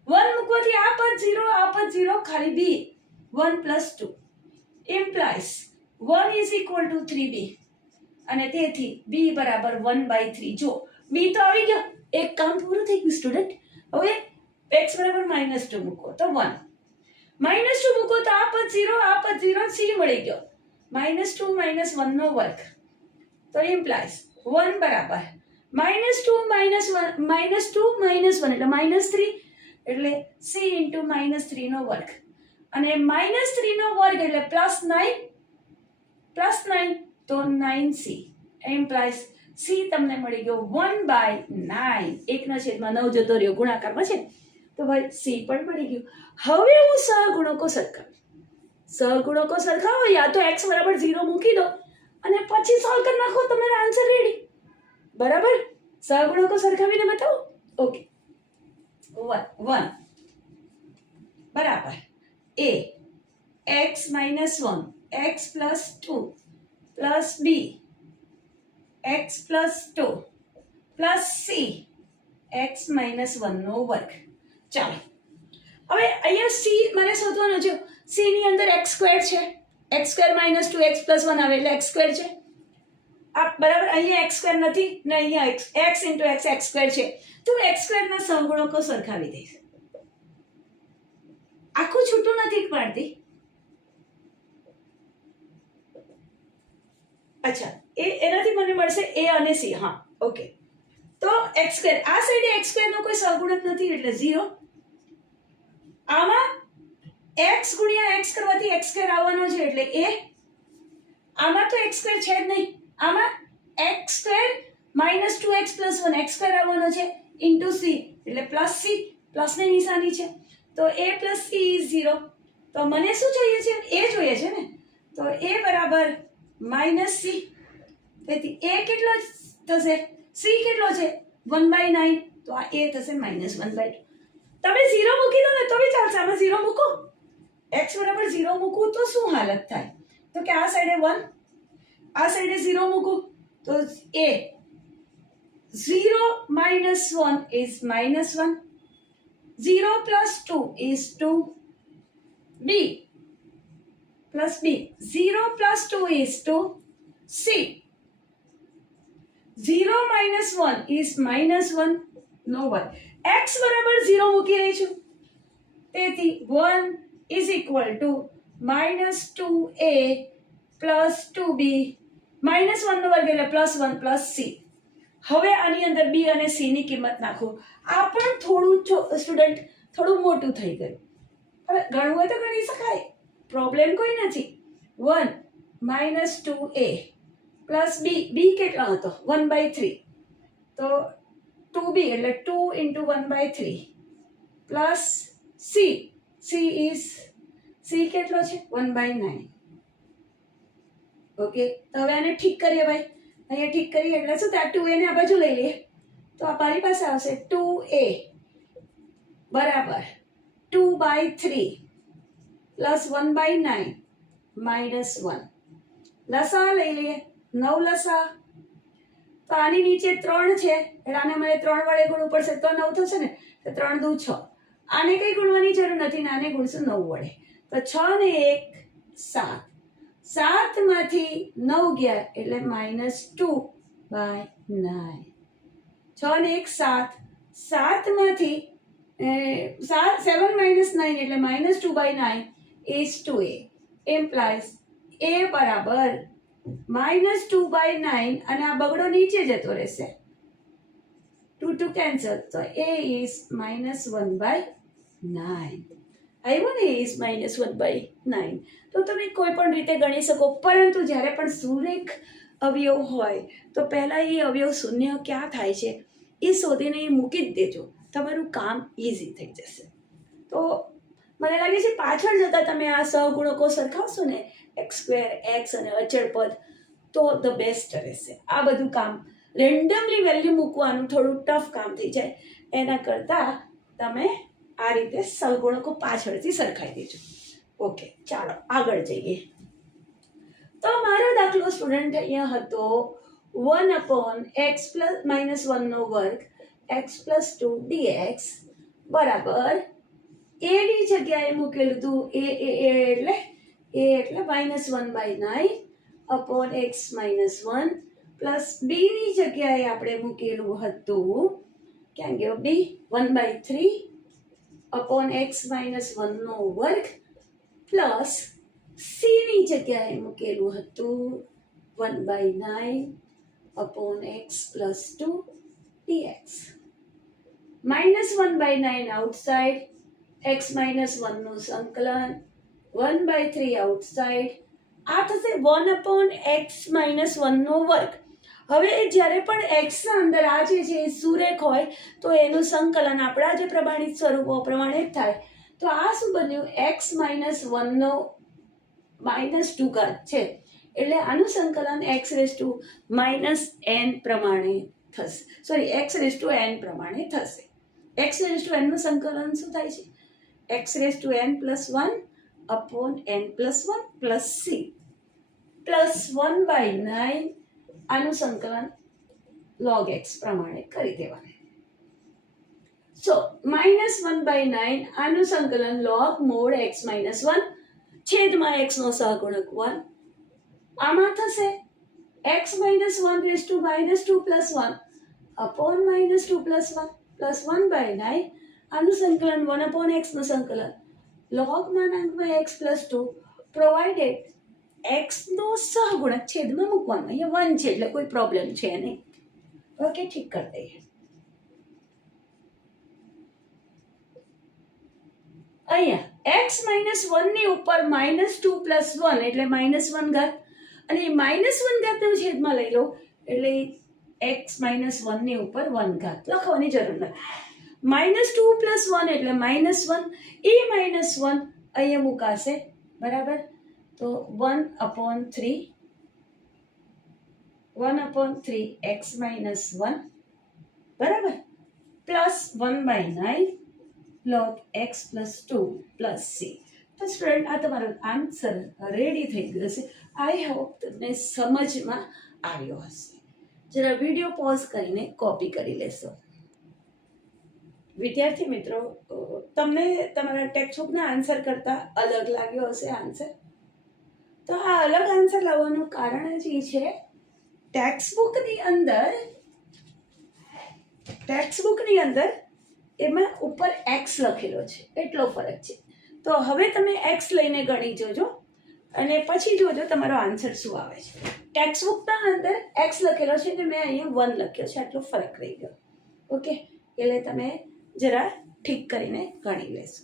1 મૂકવાથી આ પદ 0, આ પદ 0, ખાલી b 1 + 2 implies 1 = 3b અને તેથી b બરાબર 1/3. જો b તો આવી ગયો, એક કામ પૂરું થઈ ગયું સ્ટુડન્ટ. હવે x બરાબર -2 મૂકો તો 1, -2 મૂકો તો આ પદ 0, આ પદ 0, c મળી ગયો. -2 - 1 નો વર્ગ તો implies 1 બરાબર -2 - 1 એટલે -3 એટલે c × -3 નો વર્ગ અને -3 નો વર્ગ એટલે +9 તો 9c implies c તમને મળી ગયો 1/9. 1/9 જતો રહ્યો ગુણાકારમાં છે તો ભાઈ c પણ મળી ગયું. હવે હું સહગુણકો સરખાવો યા તો x બરાબર 0 મૂકી દો અને પછી સોલ્વ કરી નાખો, તમારો આન્સર રેડી. બરાબર? સહગુણકો સરખાવીને બતાવો. ઓકે, 1 બરાબર a x - 1 x + 2 + b x + 2 + c x - 1 નો વર્ગ. ચાલો હવે અહીંયા c મારે શોધવાનો છે. c ની અંદર x² છે, x² - 2x + 1 આવે એટલે x² છે. આ બરાબર, અહીંયા x² નથી ને અહીંયા x × x x² છે, તો x² ના સહગુણકો સરખાવી દઈશ. આખું છૂટું નથી પાડતી. અચ્છા, એનાથી મને મળશે a અને c. હા, ઓકે. તો x², આ સાઈડે x² નો કોઈ સહગુણક નથી એટલે 0. આમાં x × x કરવાથી x² આવવાનો છે એટલે a. આમાં તો x² છે જ નહીં, આમાં x² - 2x + 1 x² આવવાનો છે * c એટલે +c, પ્લસની નિશાની છે તો a + c = 0. તો મને શું જોઈએ છે? a જોઈએ છે ને, તો a બરાબર -c. તેથી a કેટલો થશે? c કેટલો છે? 1/9, તો આ a થશે -1/2. તમે 0 મૂકી દો ને તો બી ચાલશે, આમાં 0 મૂકો. x બરાબર 0 મૂકું તો શું હાલત થાય? તો કે આ સાઈડે 1, આ સાઈડે 0 મૂકું તો a 0 - 1 is -1, 0 + 2 is 2, b + b 0 + 2 is 2, c 0 - 1 is -1 નો વર્ગ. x બરાબર 0 મૂકી રહી છું, તેથી 1 = -2a + 2b -1 નો વર્ગ એટલે +1 + c. હવે આની અંદર b અને c ની કિંમત નાખો. આ પણ થોડું સ્ટુડન્ટ થોડું મોટું થઈ ગયું. હવે ગણવું હોય તો ગણી શકાય, પ્રોબ્લેમ કોઈ નથી. 1 - 2a + b કેટલો હતો? 1/3, તો 2b એટલે 2 × 1/3 + c કેટલો છે? 1/9. ઓકે, તો હવે આને ઠીક કરીએ ભાઈ. અહીંયા ઠીક કરીએ એટલે શું થાય? 2a ને આ બાજુ લઈ લઈએ તો આ મારી પાસે આવશે 2a બરાબર 2/3 + 1/9 -1. લસા લઈ લઈએ, 9 લસા. તો આની નીચે 3 છે એટલે આને મને 3 વડે ગુણવું પડશે તો 9 થશે ને, તો 3 × 6. આને કઈ ગુણવાની જરૂર નથી ને આને ગુણશું 9 વડે તો 6 ને 1 7, 7 માંથી 9 ગયા એટલે -2/9. 6 ને 1 7, 7 માંથી 7 - 9 એટલે -2/9 is 2a. implies a બરાબર -2/9 અને આ બગડો નીચે જતો રહેશે, 2 to cancel, તો a is -1/9. 9 આવ્યું ને ઇઝ -1/9. તો તમે કોઈ પણ રીતે ગણી શકો, પરંતુ જ્યારે પણ સુરેખ અવયવ હોય તો પહેલાં એ અવયવ શૂન્ય ક્યાં થાય છે એ શોધીને એ મૂકી જ દેજો, તમારું કામ ઇઝી થઈ જશે. તો મને લાગે છે પાછળ જતાં તમે આ સહગુણકો સરખાવશો ને x², x અને અચળ પદ, તો ધ બેસ્ટ રહેશે. આ બધું કામ રેન્ડમલી વેલ્યુ મૂકવાનું થોડું ટફ કામ થઈ જાય, એના કરતાં તમે આ રીતે સહગુણકો પાછળથી સરખાઈ દેજો. ઓકે, ચાલો આગળ જઈએ. તો મારો દાખલો સ્ટુડન્ટ અહીંયા હતો 1/x + -1² x + 2 dx બરાબર a ની જગ્યાએ મૂકેલું હતું a એટલે -1/9 / x - 1 પ્લસ b ની જગ્યાએ આપણે મૂકેલું હતું, ક્યાં ગયો b, 1/3 / x - 1² પ્લસ c ની જગ્યાએ મૂકેલું હતું 1/9 / x + 2 dx. -1/9 આઉટસાઇડ, x - 1 નું સંકલન, 1/3 આઉટસાઇડ, આ થશે 1/x - 1². હવે જ્યારે પણ x ના અંદર આ જે છે એ સુરેખ હોય તો એનું સંકલન આપણા જે પ્રમાણિત સ્વરૂપો પ્રમાણે જ થાય. તો આ શું બન્યું, x - 1 -2 છે, એટલે આનું સંકલન x - n પ્રમાણે થશે, સોરી x n પ્રમાણે થશે. x n નું સંકલન શું થાય છે, x n + 1 / n + 1 plus c plus 1/9, આનું સંકલન log x પ્રમાણે કરી દેવાનું. સો -1/9 આનું સંકલન log mod x - 1 છેદમાં x નો સહગુણક 1. આમાં થશે x - 1 raised to -2 + 1 upon -2 + 1 plus 1/9, આનું સંકલન 1/x નું સંકલન log x + 2 પ્રોવાઇડેડ x નો સહગુણક છેદમાં મૂકવાનો. અહીંયા 1 છે એટલે કોઈ પ્રોબ્લેમ છે નહીં. ઓકે, ઠીક કરી દઈએ. અહીંયા x - 1 ની ઉપર -2 + 1 એટલે -1 અને -1 નો છેદમાં લઈ લો એટલે x - 1 ની ઉપર 1 લખવાની જરૂર નથી. -2 + 1 એટલે -1, એ -1 અહીંયા મુકાશે, બરાબર. તો 1/3 x - 1 બરાબર plus 1/9 log x + 2 plus c. તો સ્ટુડન્ટ આ તમારો આન્સર રેડી થઈ ગયો છે. આઈ હોપ તમને સમજમાં આવ્યો હશે. જરા વિડીયો પોઝ કરીને કોપી કરી લેશો. વિદ્યાર્થી મિત્રો, તમને તમારા ટેક્સ્ટબુકના આન્સર કરતાં અલગ લાગ્યો હશે આન્સર. તો આ અલગ આન્સર લાવવાનું કારણ જ એ છે, ટેક્સ્ટબુકની અંદર એમાં ઉપર x લખેલો છે એટલો ફરક છે. તો હવે તમે x લઈને ગણી જોજો અને પછી જોજો તમારો આન્સર શું આવે છે. ટેક્સ્ટબુકના અંદર x લખેલો છે અને મેં અહીંયા 1 લખ્યો છે, આટલો ફરક રહી ગયો. ઓકે, એટલે તમે જરા ઠીક કરીને ગણી લેશો.